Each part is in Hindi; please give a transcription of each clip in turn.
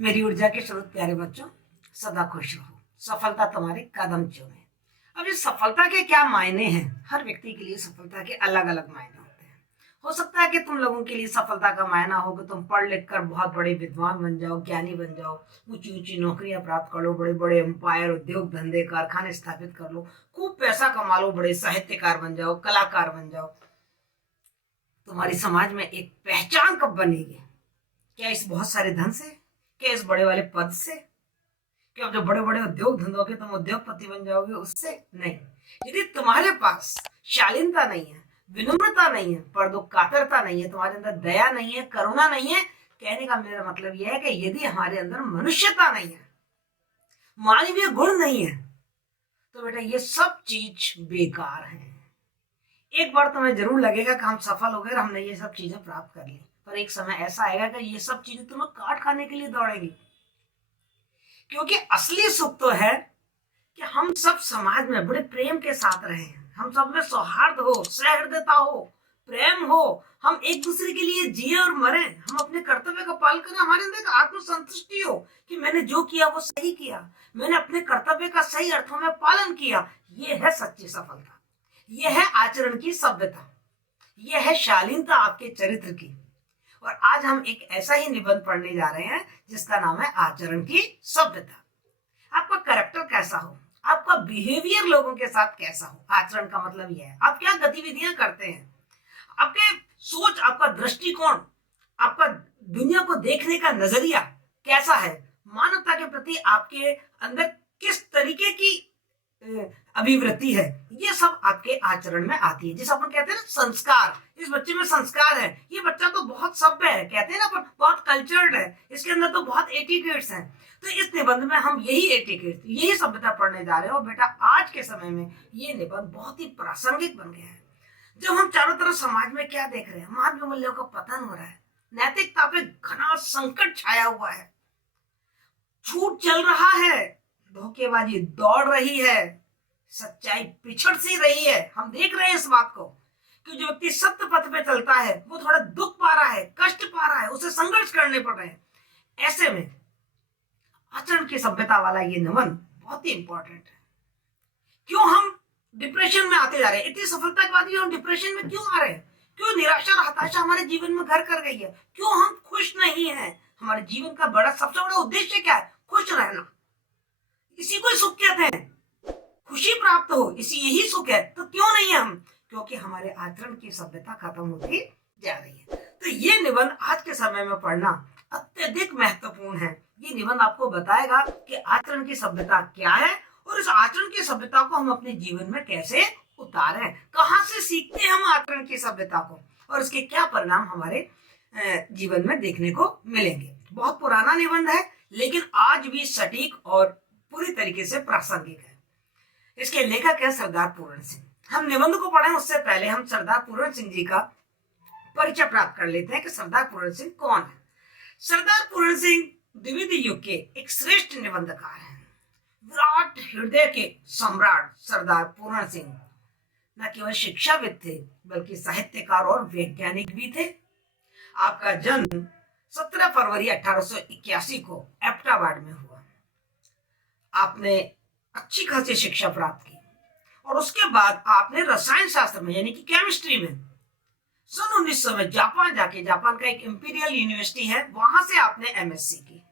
मेरी ऊर्जा के स्रोत प्यारे बच्चों, सदा खुश रहो। सफलता तुम्हारे कदम चूमे। अब इस सफलता के क्या मायने हैं? हर व्यक्ति के लिए सफलता के अलग अलग मायने होते हैं। हो सकता है कि तुम लोगों के लिए सफलता का मायना हो कि तुम पढ़ लिख कर बहुत बड़े विद्वान बन जाओ, ज्ञानी बन जाओ, ऊंची ऊंची नौकरियां प्राप्त कर लो, बड़े बड़े एम्पायर, उद्योग धंधे, कारखाने स्थापित कर लो, खूब पैसा कमा लो, बड़े साहित्यकार बन जाओ, कलाकार बन जाओ। तुम्हारी समाज में एक पहचान कब बनेगी? क्या इस बहुत सारे धन से? क्या इस बड़े वाले पद से? क्या जो बड़े बड़े उद्योग धंधों के तुम उद्योगपति बन जाओगे उससे? नहीं। यदि तुम्हारे पास शालीनता नहीं है, विनम्रता नहीं है, परोपकारता नहीं है, तुम्हारे अंदर दया नहीं है, करुणा नहीं है, कहने का मेरा मतलब यह है कि यदि हमारे अंदर मनुष्यता नहीं है, मानवीय गुण नहीं है, तो बेटा ये सब चीज बेकार है। एक बार तुम्हें जरूर लगेगा कि हम सफल हो गए और हमने ये सब चीजें प्राप्त कर ली, पर एक समय ऐसा आएगा कि ये सब चीजें तुम्हें काट खाने के लिए दौड़ेगी। क्योंकि असली सुख तो है कि हम सब समाज में बड़े प्रेम के साथ रहे, हम सब में सौहार्द हो, सहृदयता हो, प्रेम हो, हम एक दूसरे के लिए जिए और मरे, हम अपने कर्तव्य का पालन करें, हमारे अंदर एक आत्मसंतुष्टि हो कि मैंने जो किया वो सही किया, मैंने अपने कर्तव्य का सही अर्थों में पालन किया। ये है सच्ची सफलता, ये है आचरण की सभ्यता, ये है शालीनता आपके चरित्र की। और आज हम एक ऐसा ही निबंध पढ़ने जा रहे हैं जिसका नाम है आचरण की सभ्यता। आपका कैरेक्टर कैसा हो, आपका बिहेवियर लोगों के साथ कैसा हो, आचरण का मतलब यह है आप क्या गतिविधियां करते हैं, आपके सोच, आपका दृष्टिकोण, आपका दुनिया को देखने का नजरिया कैसा है, मानवता के प्रति आपके अंदर किस तरीके की अभिवृत्ति है, ये सब आपके आचरण में आती है। जिसे अपन कहते हैं ना संस्कार, इस बच्चे में संस्कार है, ये बच्चा तो बहुत सभ्य है, कहते हैं ना अपन बहुत कल्चर्ड है, इसके अंदर तो बहुत एटिकेट्स हैं। तो इस निबंध में हम यही एटिकेट, यही सभ्यता पढ़ने जा रहे हो बेटा। आज के समय में ये निबंध बहुत ही प्रासंगिक बन गया है। जब हम चारों तरफ समाज में क्या देख रहे हैं, मानवीय मूल्यों का पतन हो रहा है, नैतिकता पे घना संकट छाया हुआ है, झूठ चल रहा है, धोखेबाजी दौड़ रही है, सच्चाई पिछड़ सी रही है। हम देख रहे हैं इस बात को कि जो व्यक्ति सत्य पथ पे चलता है वो थोड़ा दुख पा रहा है, कष्ट पा रहा है, उसे संघर्ष करने पड़ रहे हैं। ऐसे में आचरण की सभ्यता वाला ये निबंध बहुत ही इंपॉर्टेंट है। क्यों हम डिप्रेशन में आते जा रहे हैं? इतनी सफलता के बाद भी हम डिप्रेशन में क्यों आ रहे हैं? क्यों निराशा और हताशा हमारे जीवन में घर कर गई है? क्यों हम खुश नहीं हैं? हमारे जीवन का सबसे बड़ा उद्देश्य क्या है? खुश रहना, इसी को सुख कहते हैं। खुशी प्राप्त हो, इसी यही सुख है। तो क्यों नहीं है हम? क्योंकि हमारे आचरण की सभ्यता खत्म होती जा रही है। तो ये निबंध आज के समय में पढ़ना अत्यधिक महत्वपूर्ण है। ये निबंध आपको बताएगा कि आचरण की सभ्यता क्या है और इस आचरण की सभ्यता को हम अपने जीवन में कैसे उतारें, कहां से सीखते हैं हम आचरण की सभ्यता को, और इसके क्या परिणाम हमारे जीवन में देखने को मिलेंगे। बहुत पुराना निबंध है लेकिन आज भी सटीक और पूरी तरीके से प्रासंगिक है। इसके लेखक है सरदार पूरण सिंह। हम निबंध को पढ़ें उससे पहले हम सरदार पूरण सिंह जी का परिचय प्राप्त कर लेते हैं कि सरदार पूरण सिंह कौन है। सरदार पूरण सिंह द्विविध युग के एक श्रेष्ठ निबंधकार हैं। विराट हृदय के सम्राट सरदार पूरण सिंह न केवल शिक्षाविद थे बल्कि साहित्यकार और वैज्ञानिक भी थे। आपका जन्म 17 फरवरी 1881 को एबटाबाद में हुआ। आपने अच्छी खासी शिक्षा प्राप्त की और उसके बाद आपने रसायन शास्त्र में यानी कि केमिस्ट्री में सन 1900 में जापान जाके, जापान का एक इंपीरियल यूनिवर्सिटी है, वहां से आपने एमएससी की।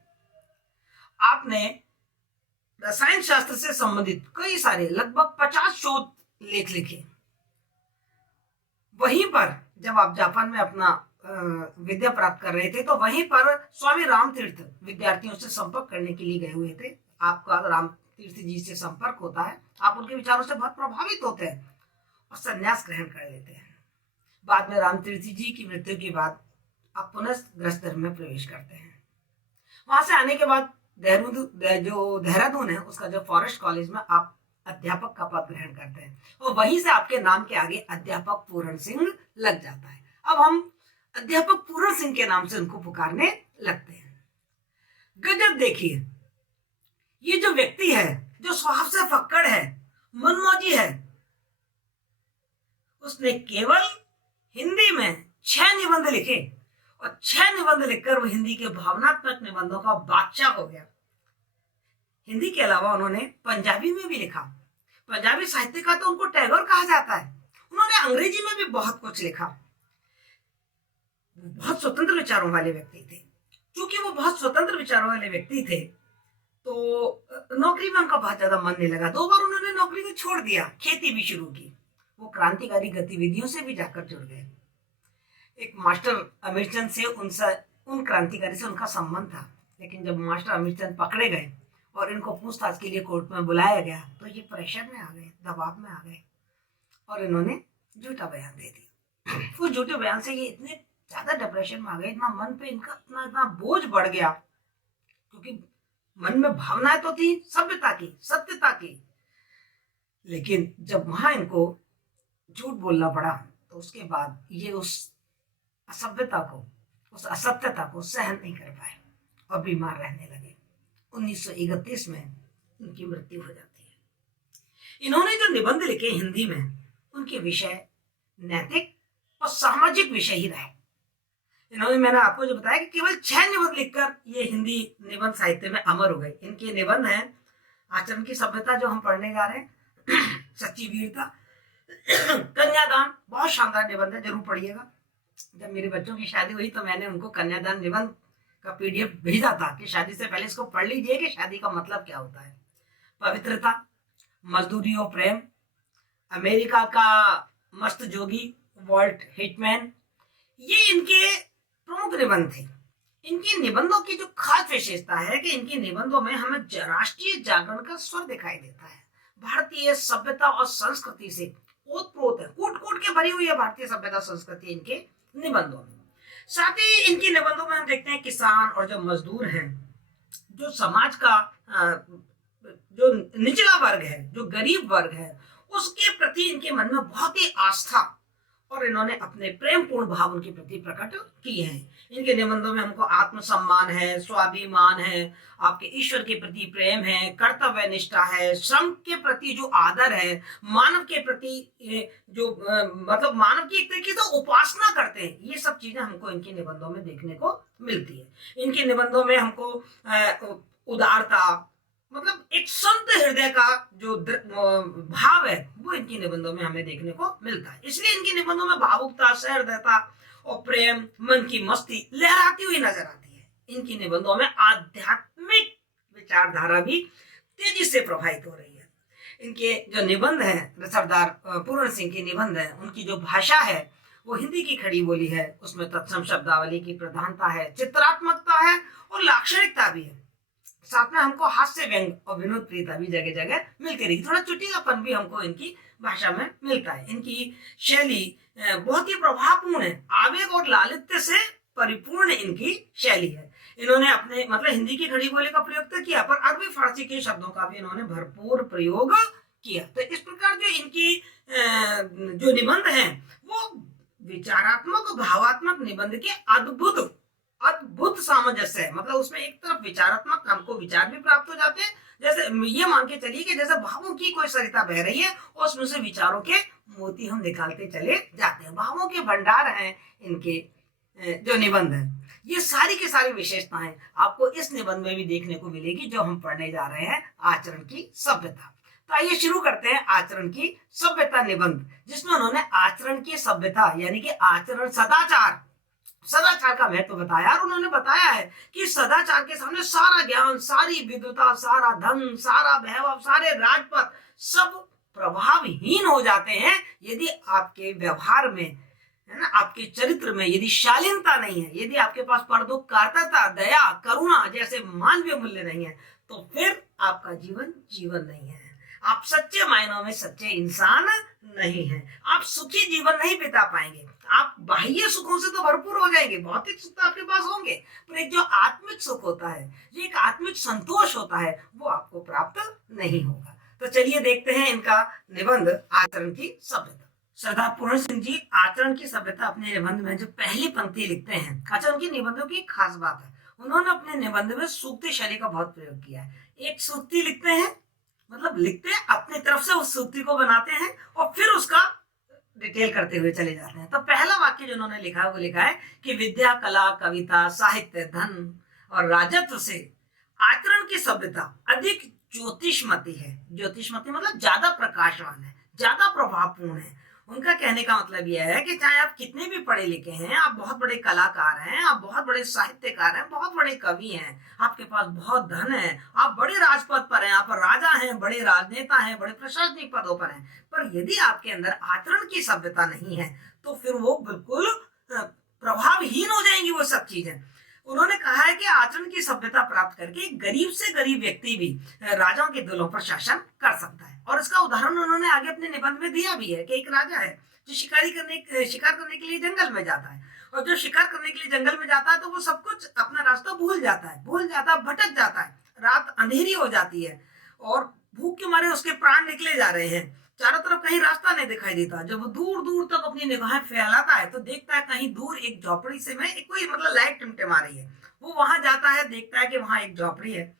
आपने रसायन शास्त्र से संबंधित कई सारे लगभग 50 शोध लेख लिखे। वहीं पर जब आप जापान में अपना विद्या प्राप्त कर रहे थे तो वहीं पर स्वामी राम तीर्थ विद्यार्थियों से संपर्क करने के लिए गए हुए थे। आपका राम तीर्थ जी से संपर्क होता है, आप उनके विचारों से बहुत प्रभावित होते हैं और संन्यास ग्रहण कर लेते हैं। बाद में राम तीर्थ जी की मृत्यु के बाद आप पुनः गृहस्थ धर्म में प्रवेश करते हैं। वहां से आने के बाद देहरादून है उसका जो फॉरेस्ट कॉलेज में आप अध्यापक का पद ग्रहण करते हैं और वहीं से आपके नाम के आगे अध्यापक पूरण सिंह लग जाता है। अब हम अध्यापक पूरण सिंह के नाम से उनको पुकारने लगते हैं। गजब देखिए, ये जो व्यक्ति है जो स्वभाव से फक्कड़ है, मनमौजी है, उसने केवल हिंदी में 6 निबंध लिखे और 6 निबंध लिखकर वो हिंदी के भावनात्मक निबंधों का बादशाह हो गया। हिंदी के अलावा उन्होंने पंजाबी में भी लिखा। पंजाबी साहित्य का तो उनको टैगोर कहा जाता है। उन्होंने अंग्रेजी में भी बहुत कुछ लिखा। बहुत स्वतंत्र विचारों वाले व्यक्ति थे। क्योंकि वो बहुत स्वतंत्र विचारों वाले व्यक्ति थे तो नौकरी में उनका बहुत ज्यादा मन नहीं लगा। 2 बार उन्होंने नौकरी को छोड़ दिया, खेती भी शुरू की। वो क्रांतिकारी गतिविधियों से भी जाकर जुड़ गए। एक मास्टर अमीरचंद से उन क्रांतिकारी से उनका संबंध था, लेकिन जब मास्टर अमीरचंद पकड़े गए और इनको पूछताछ के लिए कोर्ट में बुलाया गया तो ये प्रेशर में आ गए, दबाव में आ गए और इन्होंने झूठा बयान दे दिया। उस झूठे बयान से ये इतने ज्यादा डिप्रेशन में आ गए, इतना मन पे इनका इतना बोझ बढ़ गया, क्योंकि मन में भावनाएं तो थी सभ्यता की, सत्यता की, लेकिन जब वहां इनको झूठ बोलना पड़ा तो उसके बाद ये उस असभ्यता को, उस असत्यता को सहन नहीं कर पाए और बीमार रहने लगे। 1931 में उनकी मृत्यु हो जाती है। इन्होंने जो निबंध लिखे हिंदी में, उनके विषय नैतिक और सामाजिक विषय ही रहे। इन्होंने, मैंने आपको जो बताया कि केवल 6 निबंध लिखकर ये हिंदी निबंध साहित्य में अमर हो गए। इनके निबंध हैं आचरण की सभ्यता, जो हम पढ़ने जा रहे हैं, सच्ची वीरता, कन्यादान, बहुत शानदार निबंध है, जरूर पढ़िएगा। जब मेरे बच्चों की शादी हुई तो मैंने उनको कन्यादान निबंध का पीडीएफ भेजा था कि शादी से पहले इसको पढ़ लीजिए कि शादी का मतलब क्या होता है। पवित्रता, मजदूरी और प्रेम, अमेरिका का मस्त जोगी वॉल्ट हिटमैन, ये इनके प्रमुख निबंध थे। इनके निबंधों की जो खास विशेषता है कि इनके निबंधों में हमें राष्ट्रीय जागरण का स्वर दिखाई देता है। भारतीय सभ्यता और संस्कृति से ओतप्रोत है, कूट कूट के भरी हुई है भारतीय सभ्यता संस्कृति इनके निबंधों में। साथ ही इनके निबंधों में हम देखते हैं किसान और जो मजदूर हैं, जो समाज का जो निचला वर्ग है, जो गरीब वर्ग है, उसके प्रति इनके मन में बहुत ही आस्था और इन्होंने अपने प्रेम पूर्ण भाव उनके प्रति प्रकट किए हैं। इनके निबंधों में हमको आत्मसम्मान है, स्वाभिमान है, आपके ईश्वर के प्रति प्रेम है, कर्तव्य निष्ठा है, श्रम के प्रति जो आदर है, मानव के प्रति जो मतलब मानव की एक तरीके से उपासना करते हैं, ये सब चीजें हमको इनके निबंधों में देखने को मिलती है। इनके निबंधों में हमको उदारता, मतलब एक संत हृदय का जो भाव है वो इनके निबंधों में हमें देखने को मिलता है। इसलिए इनके निबंधों में भावुकता, सहृदयता और प्रेम, मन की मस्ती लहराती हुई नजर आती है। इनके निबंधों में आध्यात्मिक विचारधारा भी तेजी से प्रभावित हो रही है। इनके जो निबंध है, सरदार पूर्ण सिंह के निबंध है, उनकी जो भाषा है वो हिंदी की खड़ी बोली है, उसमें तत्सम शब्दावली की प्रधानता है, चित्रात्मकता है और लाक्षणिकता भी है। साथ में हमको हास्य, व्यंग और विनोद प्रियता भी जगह जगह मिलती रही। थोड़ा चुटीलापन भी हमको इनकी भाषा में मिलता है। इनकी शैली बहुत ही प्रभावपूर्ण है, आवेग और लालित्य से परिपूर्ण इनकी शैली है। इन्होंने अपने मतलब हिंदी की खड़ी बोली का प्रयोग तो किया, पर अरबी फारसी के शब्दों का भी इन्होंने भरपूर प्रयोग किया। तो इस प्रकार जो इनकी जो निबंध हैं वो विचारात्मक, भावात्मक निबंध के अद्भुत सामंजस्य है। मतलब उसमें एक तरफ विचारात्मक, हमको विचार भी प्राप्त हो जाते हैं, जैसे ये मान के चलिए कि जैसे भावों की कोई सरिता बह रही है और उसमें से विचारों के मोती हम निकालते चले जाते हैं। भावों के भंडार हैं इनके जो निबंध है। ये सारी की सारी विशेषताएं आपको इस निबंध में भी देखने को मिलेगी, जो हम पढ़ने जा रहे हैं, आचरण की सभ्यता। तो आइए शुरू करते हैं आचरण की सभ्यता निबंध, जिसमें उन्होंने आचरण की सभ्यता यानी कि आचरण, सदाचार का महत्व बताया। और उन्होंने बताया है कि सदाचार के सामने सारा ज्ञान, सारी विद्वता, सारा धन, सारा वैभव, सारे राजपथ सब प्रभावहीन हो जाते हैं यदि आपके व्यवहार में, है ना, आपके चरित्र में यदि शालीनता नहीं है, यदि आपके पास परोपकारता, दया, करुणा जैसे मानवीय मूल्य नहीं है, तो फिर आपका जीवन नहीं है। आप सच्चे मायनों में सच्चे इंसान नहीं है। आप सुखी जीवन नहीं बिता पाएंगे। आप बाह्य सुखों से तो भरपूर हो जाएंगे, भौतिक सुख तो आपके पास होंगे, पर एक जो आत्मिक सुख होता है, जो एक आत्मिक संतोष होता है, वो आपको प्राप्त नहीं होगा। तो चलिए देखते हैं इनका निबंध आचरण की सभ्यता। सरदार पूर्ण सिंह जी आचरण की सभ्यता अपने निबंध में जो पहली पंक्ति लिखते हैं, अच्छा, उनकी निबंधों की खास बात है, उन्होंने अपने निबंध में सूक्ति शैली का बहुत प्रयोग किया है। एक सूक्ति लिखते हैं, मतलब लिखते हैं अपनी तरफ से उस सूक्ति को बनाते हैं और फिर उसका डिटेल करते हुए चले जाते हैं। तो पहला वाक्य जो उन्होंने लिखा है वो लिखा है कि विद्या, कला, कविता, साहित्य, धन और राजत्व से आचरण की सभ्यता अधिक ज्योतिषमती है। ज्योतिषमती मतलब ज्यादा प्रकाशवान है, ज्यादा प्रभावपूर्ण है। उनका कहने का मतलब यह है कि चाहे आप कितने भी पढ़े लिखे हैं, आप बहुत बड़े कलाकार हैं, आप बहुत बड़े साहित्यकार हैं, बहुत बड़े कवि हैं, आपके पास बहुत धन है, आप बड़े राजपद पर हैं, आप राजा हैं, बड़े राजनेता हैं, बड़े प्रशासनिक पदों पर हैं, पर यदि आपके अंदर आचरण की सभ्यता नहीं है तो फिर वो बिल्कुल प्रभावहीन हो जाएंगी वो सब चीजें। उन्होंने कहा है कि आचरण की सभ्यता प्राप्त करके गरीब से गरीब व्यक्ति भी राजाओं के दिलों पर शासन कर सकता है। और इसका उदाहरण उन्होंने आगे अपने निबंध में दिया भी है कि एक राजा है जो शिकार करने के लिए जंगल में जाता है, और जो शिकार करने के लिए जंगल में जाता है तो वो सब कुछ अपना रास्ता भूल जाता है, भटक जाता है। रात अंधेरी हो जाती है और भूख के मारे उसके प्राण निकले जा रहे हैं, चारों तरफ कहीं रास्ता नहीं दिखाई देता। जब वो दूर दूर तक अपनी निगाहें फैलाता है तो देखता है कहीं दूर एक झोपड़ी से में कोई मतलब लाइट टिमटिमा रही है। वो वहां जाता है, देखता है कि वहां एक झोपड़ी है।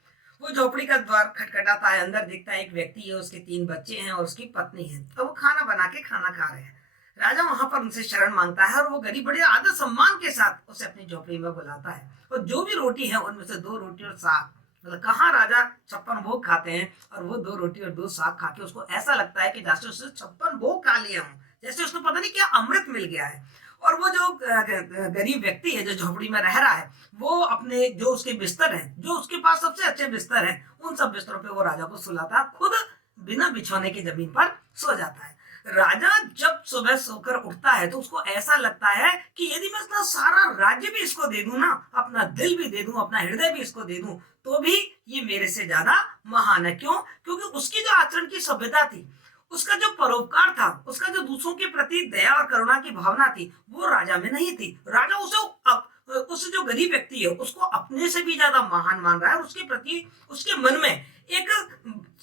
वो झोपड़ी का द्वार खटखटाता है, अंदर देखता है एक व्यक्ति है, उसके 3 बच्चे हैं और उसकी पत्नी है, तो वो खाना बना के खाना खा रहे हैं। राजा वहां पर उनसे शरण मांगता है और वो गरीब बड़े आदर सम्मान के साथ उसे अपनी झोपड़ी में बुलाता है, और जो भी रोटी है उनमें से 2 रोटी और साग, मतलब कहाँ राजा 56 भोग खाते हैं और वो 2 रोटी और 2 साग खा के उसको ऐसा लगता है कि जैसे उसने 56 भोग खा लिए हों, जैसे उसको पता नहीं क्या अमृत मिल गया है। और वो जो गरीब व्यक्ति है जो झोपड़ी में रह रहा है, वो अपने जो उसके बिस्तर हैं, जो उसके पास सबसे अच्छे बिस्तर हैं, उन सब बिस्तरों पे वो राजा को सुलाता है, खुद बिना बिछौने की जमीन पर सो जाता है। राजा जब सुबह सोकर उठता है तो उसको ऐसा लगता है कि यदि मैं इसका सारा राज्य भी इसको दे दूं ना, अपना दिल भी दे दूं, अपना हृदय भी इसको दे दूं, तो भी ये मेरे से ज्यादा महान है। क्यों? क्योंकि उसकी जो आचरण की सभ्यता थी, उसका जो परोपकार था, उसका जो दूसरों के प्रति दया और करुणा की भावना थी, वो राजा में नहीं थी। राजा उस जो गरीब व्यक्ति है उसको अपने से भी ज्यादा महान मान रहा है, और उसके प्रति उसके मन में एक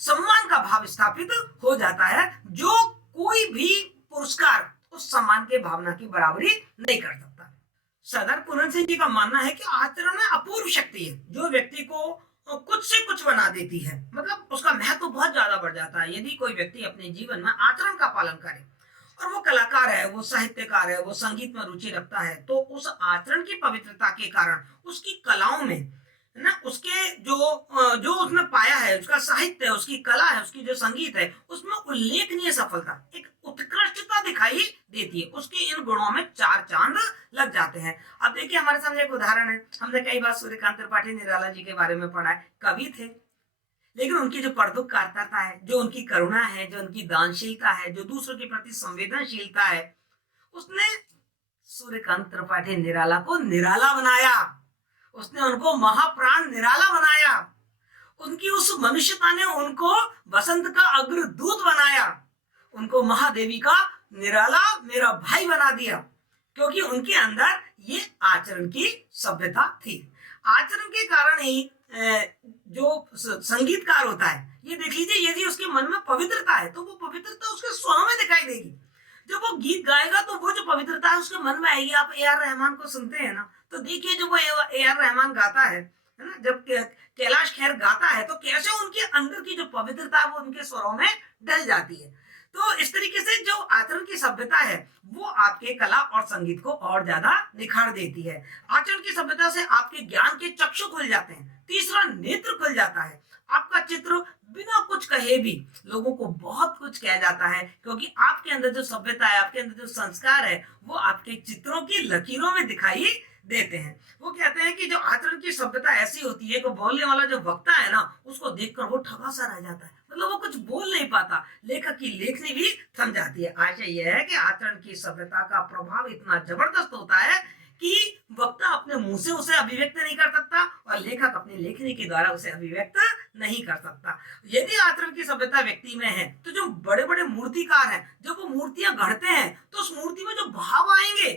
सम्मान का भाव स्थापित हो जाता है, जो कोई भी पुरस्कार उस सम्मान के भावना की बराबरी नहीं कर सकता। सरदार पूरन सिंह जी का मानना है कि आचरण में अपूर्व शक्ति है जो व्यक्ति को कुछ से कुछ बना देती है, मतलब उसका महत्व बहुत ज्यादा बढ़ जाता है। यदि कोई व्यक्ति अपने जीवन में आचरण का पालन करे, और वो कलाकार है, वो साहित्यकार है, वो संगीत में रुचि रखता है, तो उस आचरण की पवित्रता के कारण उसकी कलाओं में ना, उसके जो उसने पाया है, उसका साहित्य है, उसकी कला है, उसकी जो संगीत है, उसमें उल्लेखनीय सफलता, एक उत्कृष्टता दिखाई देती है। उसके इन गुणों में 4 चांद लग जाते हैं। अब देखिए हमारे सामने एक उदाहरण है, हमने कई बार सूर्यकांत त्रिपाठी निराला जी के बारे में पढ़ा है। कवि थे, लेकिन उनकी जो परदुकारता है, जो उनकी करुणा है, जो उनकी दानशीलता है, जो दूसरों के प्रति संवेदनशीलता है, उसने सूर्यकांत त्रिपाठी निराला को निराला बनाया। उसने उनको महाप्राण निराला बनाया। उनकी उस मनुष्यता ने उनको बसंत का अग्रदूत बनाया। उनको महादेवी का निराला मेरा भाई बना दिया, क्योंकि उनके अंदर ये आचरण की सभ्यता थी। आचरण के कारण ही जो संगीतकार होता है, ये देख लीजिए, यदि उसके मन में पवित्रता है तो वो पवित्रता उसके स्वरों में दिखाई देगी। जब वो गीत गाएगा तो वो जो पवित्रता है उसके मन में आएगी। आप ए.आर. रहमान को सुनते हैं ना, तो देखिए जो वो ए.आर. रहमान गाता है ना, जब कैलाश खेर गाता है तो कैसे उनके अंदर की जो पवित्रता है वो उनके स्वरों में ढल जाती है। तो इस तरीके से जो आचरण की सभ्यता है वो आपके कला और संगीत को और ज्यादा निखार देती है। आचरण की सभ्यता से आपके ज्ञान के चक्षु खुल जाते हैं, तीसरा नेत्र खुल जाता है। आपका चित्र बिना कुछ कहे भी लोगों को बहुत कुछ कह जाता है, क्योंकि आपके अंदर जो सभ्यता है, आपके अंदर जो संस्कार है, वो आपके चित्रों की लकीरों में दिखाई देते हैं। वो कहते हैं कि जो आचरण की सभ्यता ऐसी होती है कि बोलने वाला जो वक्ता है ना, उसको देखकर वो ठगा सा रह जाता है, मतलब वो कुछ बोल नहीं पाता, लेखक की लेखनी भी थम जाती है। आशय यह है कि आचरण की सभ्यता का प्रभाव इतना जबरदस्त होता है कि वक्ता अपने मुंह से उसे अभिव्यक्त नहीं कर सकता और लेखक अपनी लेखनी के द्वारा उसे अभिव्यक्त नहीं कर सकता। यदि आचरण की सभ्यता व्यक्ति में है तो जो बड़े बड़े मूर्तिकार हैं, जब वो मूर्तियां गढ़ते हैं तो उस मूर्ति में जो भाव आएंगे,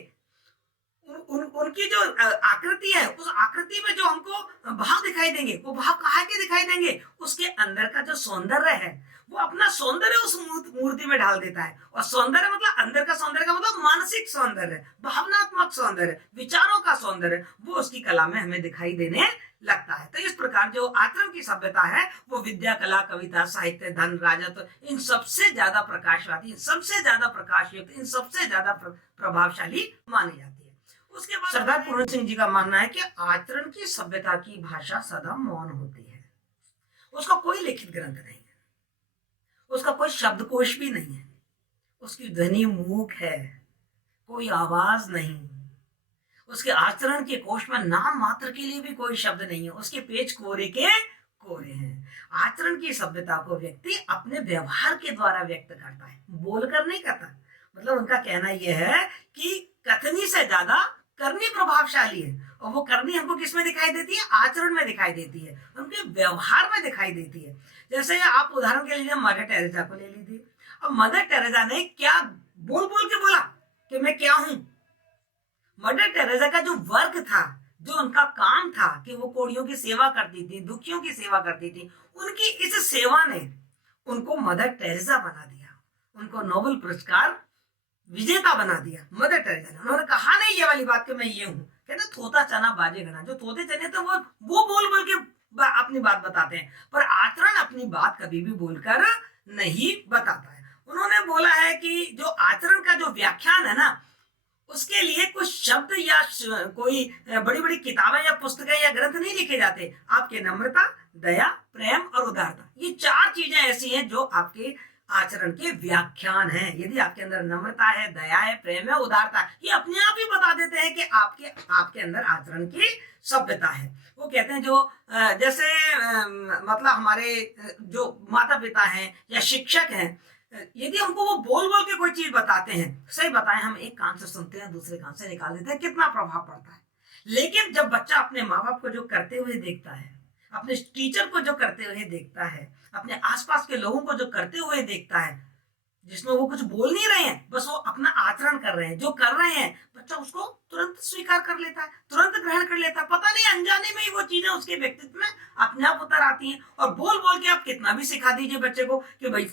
उनकी जो आकृति है, उस आकृति में जो हमको भाव दिखाई देंगे, वो भाव कहाँ के दिखाई देंगे? उसके अंदर का जो सौंदर्य है, वो अपना सौंदर्य उस मूर्ति में डाल देता है। और सौंदर्य मतलब अंदर का सौंदर्य का मतलब मानसिक सौंदर्य, भावनात्मक सौंदर्य, विचारों का सौंदर्य, वो उसकी कला में हमें दिखाई देने लगता है। तो इस प्रकार जो आचरण की सभ्यता है वो विद्या, कला, कविता, साहित्य, धन, राजत्व, इन सबसे ज्यादा प्रकाशवादी, इन सबसे ज्यादा प्रकाशयुक्त, इन सबसे ज्यादा प्रभावशाली मानी जाती है। उसके बाद सरदार पूर्ण सिंह जी का मानना है कि आचरण की सभ्यता की भाषा सदा मौन होती है। उसका कोई लिखित ग्रंथ नहीं है, उसका कोई शब्दकोश भी नहीं है, उसकी ध्वनि मूक है, कोई आवाज नहीं, उसके आचरण के कोश में नाम मात्र के लिए भी कोई शब्द नहीं है, उसके पेज कोरे के कोरे हैं। आचरण की सभ्यता को व्यक्ति अपने व्यवहार के द्वारा व्यक्त करता है, बोलकर नहीं करता। मतलब उनका कहना यह है कि कथनी से ज्यादा करनी प्रभावशाली है, और वो करनी हमको किस में दिखाई देती है? आचरण में दिखाई देती है, उनके व्यवहार में दिखाई देती है। जैसे आप उदाहरण के लिए मदर टेरेसा को ले लीजिए। अब मदर टेरेसा ने क्या बोल बोल के बोला कि मैं क्या हूं? मदर टेरेसा का जो वर्क था, जो उनका काम था कि वो कोढ़ियों की सेवा करती थी, दुखियों की सेवा करती थी, उनकी इस सेवा ने उनको मदर टेरेसा बना दिया, उनको नोबेल पुरस्कार विजेता बना दिया मदर टेरेसा ने। उन्होंने कहा नहीं ये वाली बात कि मैं ये हूं, कहते थोता चना बाजेगा ना। जो तोते चने थे वो बोल बोल के अपनी बात बताते हैं, पर आचरण अपनी बात कभी भी बोलकर नहीं बताता है। उन्होंने बोला है कि जो आचरण का जो व्याख्यान है ना, उसके लिए कुछ शब्द या कोई बड़ी बड़ी किताबें या पुस्तकें या ग्रंथ नहीं लिखे जाते। आपके नम्रता, दया, प्रेम और उदारता, ये चार चीजें ऐसी हैं जो आपके आचरण के व्याख्यान हैं। यदि आपके अंदर नम्रता है, दया है, प्रेम है, उदारता है, ये अपने आप ही बता देते हैं कि आपके अंदर आचरण की सभ्यता है। वो कहते हैं जो जैसे मतलब हमारे जो माता पिता हैं या शिक्षक हैं, यदि हमको वो बोल बोल के कोई चीज बताते हैं, सही बताएं, हम एक कान से सुनते हैं, दूसरे कान से निकाल देते हैं, कितना प्रभाव पड़ता है। लेकिन जब बच्चा अपने माँ बाप को जो करते हुए देखता है, अपने टीचर को जो करते हुए देखता है, अपने आसपास के लोगों को जो करते हुए देखता है, जिसमें वो कुछ बोल नहीं रहे हैं, बस वो अपना आचरण कर रहे हैं, जो कर रहे हैं, बच्चा उसको तुरंत स्वीकार कर लेता है, तुरंत ग्रहण कर लेता है। पता नहीं अनजाने में ही वो चीजें उसके व्यक्तित्व में अपने आप उतर आती हैं। और बोल बोल के आप कितना भी सिखा दीजिए बच्चे को कि भाई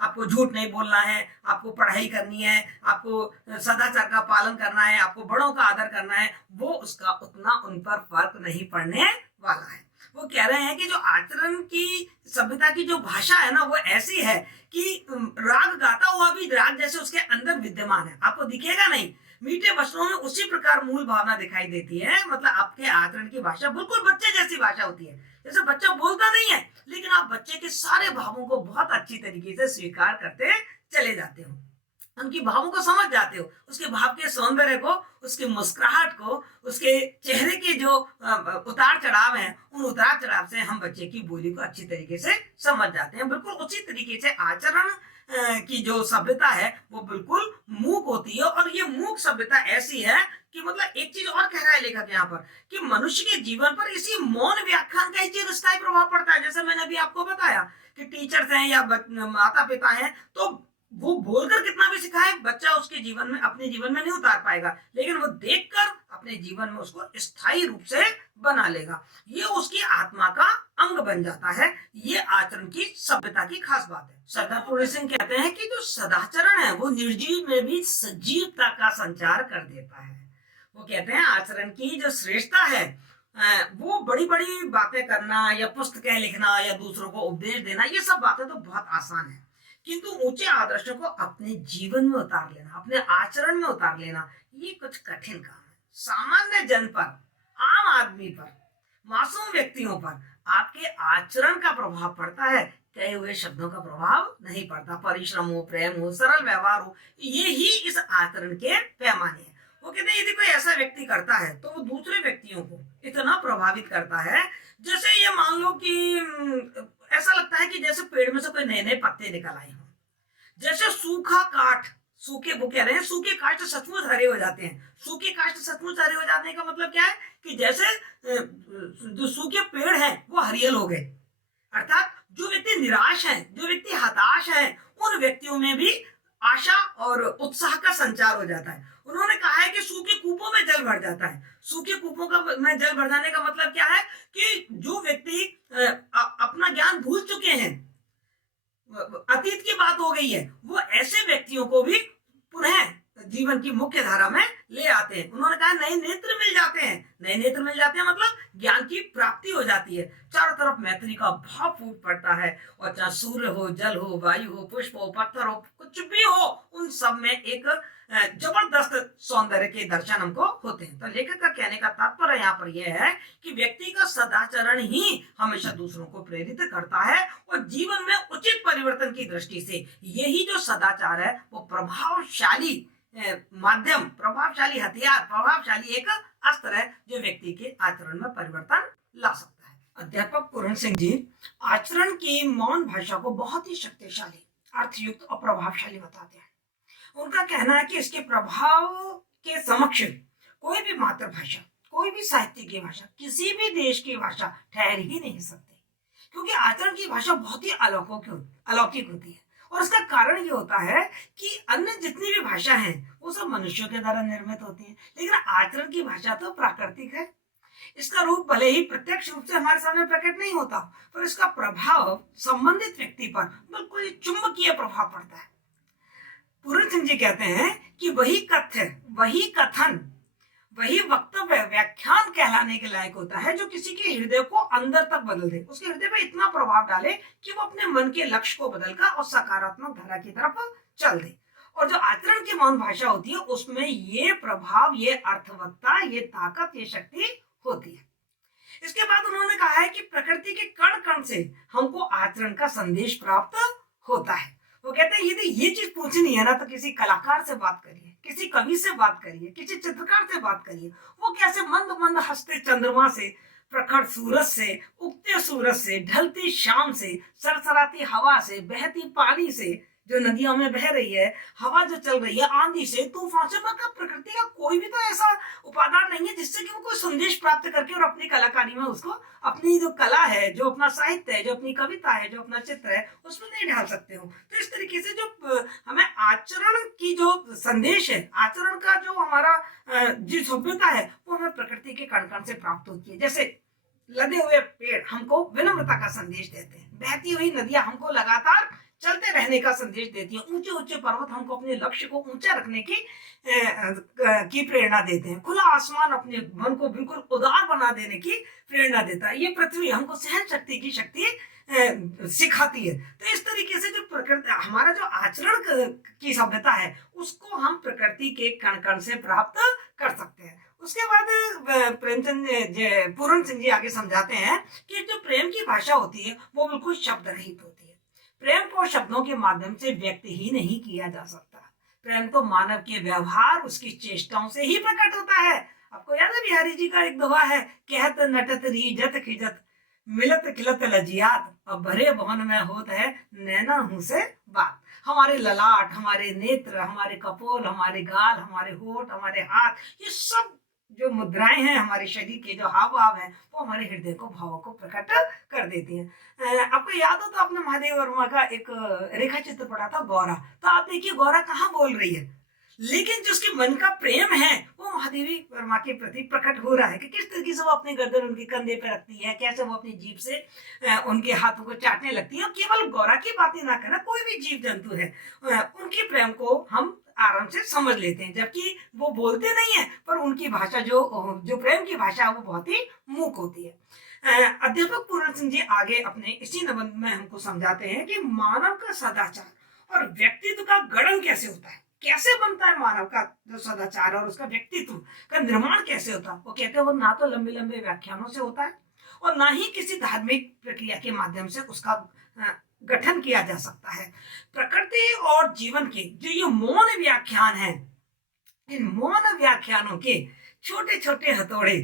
आपको झूठ नहीं बोलना है, आपको पढ़ाई करनी है, आपको सदाचार का पालन करना है, आपको बड़ों का आदर करना है, वो उसका उतना उन पर फर्क नहीं पड़ने वाला है। वो कह रहे हैं कि जो आचरण की सभ्यता की जो भाषा है ना, वो ऐसी है कि राग गाता हुआ भी राग जैसे उसके अंदर विद्यमान है, आपको दिखेगा नहीं। मीठे वचनों में उसी प्रकार मूल भावना दिखाई देती है। मतलब आपके आचरण की भाषा बिल्कुल बच्चे जैसी भाषा होती है। जैसे बच्चा बोलता नहीं है, लेकिन आप बच्चे के सारे भावों को बहुत अच्छी तरीके से स्वीकार करते चले जाते हो, उनकी भावों को समझ जाते हो, उसके भाव के सौंदर्य को, उसके मुस्कुराहट को, उसके चेहरे के जो उतार चढ़ाव हैं, उन उतार चढ़ाव से हम बच्चे की बोली को अच्छी तरीके से समझ जाते हैं। बिल्कुल उसी तरीके से आचरण की जो सभ्यता है वो बिल्कुल मूक होती है। और ये मूक सभ्यता ऐसी है कि मतलब एक चीज और कह रहा है लेखक यहाँ पर कि मनुष्य के जीवन पर इसी मौन व्याख्यान का ही चिरस्थायी प्रभाव पड़ता है। जैसे मैंने अभी आपको बताया कि टीचर्स हैं या माता पिता हैं, तो वो बोलकर कितना भी सिखाए, बच्चा उसके जीवन में, अपने जीवन में नहीं उतार पाएगा, लेकिन वो देखकर अपने जीवन में उसको स्थायी रूप से बना लेगा। ये उसकी आत्मा का अंग बन जाता है। ये आचरण की सभ्यता की खास बात है। सरदार पूर्ण सिंह कहते हैं कि जो सदाचरण है वो निर्जीव में भी सजीवता का संचार कर देता है। वो कहते हैं आचरण की जो श्रेष्ठता है वो बड़ी बड़ी बातें करना या पुस्तकें लिखना या दूसरों को उपदेश देना, ये सब बातें तो बहुत आसान है, किंतु ऊंचे आदर्शों को अपने जीवन में उतार लेना, अपने आचरण में उतार लेना, ये कुछ कठिन काम है। सामान्य जन पर, आम आदमी पर, मासूम व्यक्तियों पर आपके आचरण का प्रभाव पड़ता है, कहे हुए शब्दों का प्रभाव नहीं पड़ता। परिश्रम हो, प्रेम हो, सरल व्यवहार हो, ये ही इस आचरण के पैमाने हैं। वो कहते हैं यदि कोई ऐसा व्यक्ति करता है तो वो दूसरे व्यक्तियों को इतना प्रभावित करता है, जैसे ये मान लो कि ऐसा लगता है कि जैसे पेड़ में से कोई नए नए पत्ते निकल आए हों। जैसे सूखा काठ, सूखे, वो कह रहे हैं सूखे काष्ठ सचमुच हरे हो जाते हैं। सूखे काष्ठ सचमुच हरे हो जाने का मतलब क्या है कि जैसे जो सूखे पेड़ हैं वो हरियल हो गए। अर्थात जो व्यक्ति निराश है, जो व्यक्ति हताश है, उन व्यक्तियों में भी आशा और उत्साह का संचार हो जाता है। उन्होंने कहा है कि सूखे कूपों में जल भर जाता है। सूखे कूपों का में जल भर जाने का मतलब क्या है कि जो व्यक्ति अपना ज्ञान भूल चुके हैं, अतीत की बात हो गई है, वो ऐसे व्यक्तियों को भी पुनः जीवन की मुख्य धारा में ले आते हैं। उन्होंने कहा नए नेत्र मिल जाते हैं। नए नेत्र मिल जाते हैं मतलब ज्ञान की प्राप्ति जाती है, चारों तरफ मैत्री का भाव फूट पड़ता है, और चाहे सूर्य हो, जल हो, वायु हो, पुष्प हो, पत्थर हो, कुछ भी हो, उन सब में एक जबरदस्त सौंदर्य के दर्शन हमको होते हैं। तो लेखक का कहने का तात्पर्य यहाँ पर यह है कि व्यक्ति का सदाचरण ही हमेशा दूसरों को प्रेरित करता है, और जीवन में उचित परिवर्तन की दृष्टि से यही जो सदाचार है वो प्रभावशाली माध्यम, प्रभावशाली हथियार, प्रभावशाली एक अस्त्र है जो व्यक्ति के आचरण में परिवर्तन ला सकता है। अध्यापक पूर्ण सिंह जी आचरण की मौन भाषा को बहुत ही शक्तिशाली, अर्थयुक्त और प्रभावशाली बताते हैं। उनका कहना है कि इसके प्रभाव के समक्ष कोई भी मातृभाषा, कोई भी साहित्य की भाषा, किसी भी देश की भाषा ठहर ही नहीं सकती, क्योंकि आचरण की भाषा बहुत ही अलौकिक होती है। और इसका कारण ये होता है कि अन्य जितनी भी भाषा हैं वो सब मनुष्यों के द्वारा निर्मित होती हैं, लेकिन आचरण की भाषा तो प्राकृतिक है। इसका रूप भले ही प्रत्यक्ष रूप से हमारे सामने प्रकट नहीं होता, पर इसका प्रभाव संबंधित व्यक्ति पर बिल्कुल चुंबकीय प्रभाव पड़ता है। पूर्ण सिंह जी कहते हैं कि वही कथ्य, वही कथन, वही वक्तव्य व्याख्यान कहलाने के लायक होता है जो किसी के हृदय को अंदर तक बदल दे, उसके हृदय पर इतना प्रभाव डाले कि वो अपने मन के लक्ष्य को बदलकर और सकारात्मक धारा की तरफ चल दे। और जो आचरण की मौन भाषा होती है उसमें ये प्रभाव, ये अर्थवत्ता, ये ताकत, ये शक्ति होती है। इसके बाद उन्होंने कहा है कि प्रकृति के कण कण से हमको आचरण का संदेश प्राप्त होता है। वो कहते हैं यदि ये चीज पूछनी है ना तो किसी कलाकार से बात करिए, किसी कवि से बात करिए, किसी चित्रकार से बात करिए। वो कैसे मंद मंद हंसते चंद्रमा से, प्रखर सूरज से, उगते सूरज से, ढलती शाम से, सरसराती हवा से, बहती पानी से, जो नदियों में बह रही है, हवा जो चल रही है, आंधी से, तूफान से, मतलब प्रकृति का कोई भी तो ऐसा उपादान नहीं है जिससे कि वो कोई संदेश प्राप्त करके और अपनी कलाकारी में उसको, अपनी जो कला है, जो अपना साहित्य है, जो अपनी कविता है, जो अपना चित्र है, उसमें नहीं ढाल सकते हो। तो इस तरीके से जो हमें आचरण की जो संदेश है, आचरण का जो हमारा जो सभ्यता है, वो हमें प्रकृति के कण कण से प्राप्त होती है। जैसे लदे हुए पेड़ हमको विनम्रता का संदेश देते हैं, बहती हुई नदियां हमको लगातार चलते रहने का संदेश देती है, ऊंचे ऊंचे पर्वत हमको अपने लक्ष्य को ऊंचा रखने की प्रेरणा देते हैं, खुला आसमान अपने मन को बिल्कुल उदार बना देने की प्रेरणा देता है, ये पृथ्वी हमको सहन शक्ति की शक्ति सिखाती है। तो इस तरीके से जो प्रकृति, हमारा जो आचरण की सभ्यता है, उसको हम प्रकृति के कण कण से प्राप्त कर सकते हैं। उसके बाद प्रेमचंद पूर्ण सिंह जी आगे समझाते हैं कि जो प्रेम की भाषा होती है वो बिल्कुल शब्द रहित होती है। प्रेम को शब्दों के माध्यम से व्यक्त ही नहीं किया जा सकता। प्रेम तो मानव के व्यवहार, उसकी चेष्टाओं से ही प्रकट होता है। आपको याद है बिहारी जी का एक दोहा है, कहत नटत रीजत खिजत, मिलत खिलत लजियात, अब भरे भवन में होत है नैना हूं से बात। हमारे ललाट, हमारे नेत्र, हमारे कपोल, हमारे गाल, हमारे होठ, हमारे हाथ, ये सब जो मुद्राएं हैं, हमारे शरीर के जो हाव भाव हैं, वो हमारे हृदय को, भावों को प्रकट कर देती हैं। आपको याद हो तो आपने महादेव वर्मा का एक रेखा चित्र पढ़ा था, गौरा। तो आप देखिए गौरा कहाँ बोल रही है, लेकिन जो उसके मन का प्रेम है वो महादेवी वर्मा के प्रति प्रकट हो रहा है कि किस तरीके से वो अपने गर्दन उनके कंधे पे रखती है, कैसे वो अपनी जीभ से उनके हाथों को चाटने लगती है। और केवल गौरा की बातें ना करना, कोई भी जीव जंतु है उनके प्रेम को हम आराम से समझ लेते हैं, जबकि वो बोलते नहीं है, पर उनकी भाषा जो प्रेम की भाषा है वो बहुत ही मूक होती है। अध्यापक पूर्ण सिंह जी आगे अपने इसी निबंध में हमको समझाते हैं कि मानव का सदाचार और व्यक्तित्व का गठन कैसे होता है, कैसे बनता है मानव का जो सदाचार और उसका व्यक्तित्व का निर्माण कैसे होता है। वो कहते हैं वो ना तो लंबे लंबे व्याख्यानों से होता है और ना ही किसी धार्मिक प्रक्रिया के माध्यम से उसका गठन किया जा सकता है। प्रकृति और जीवन के जो ये मौन व्याख्यान है, इन मौन व्याख्यानों के छोटे छोटे हथौड़े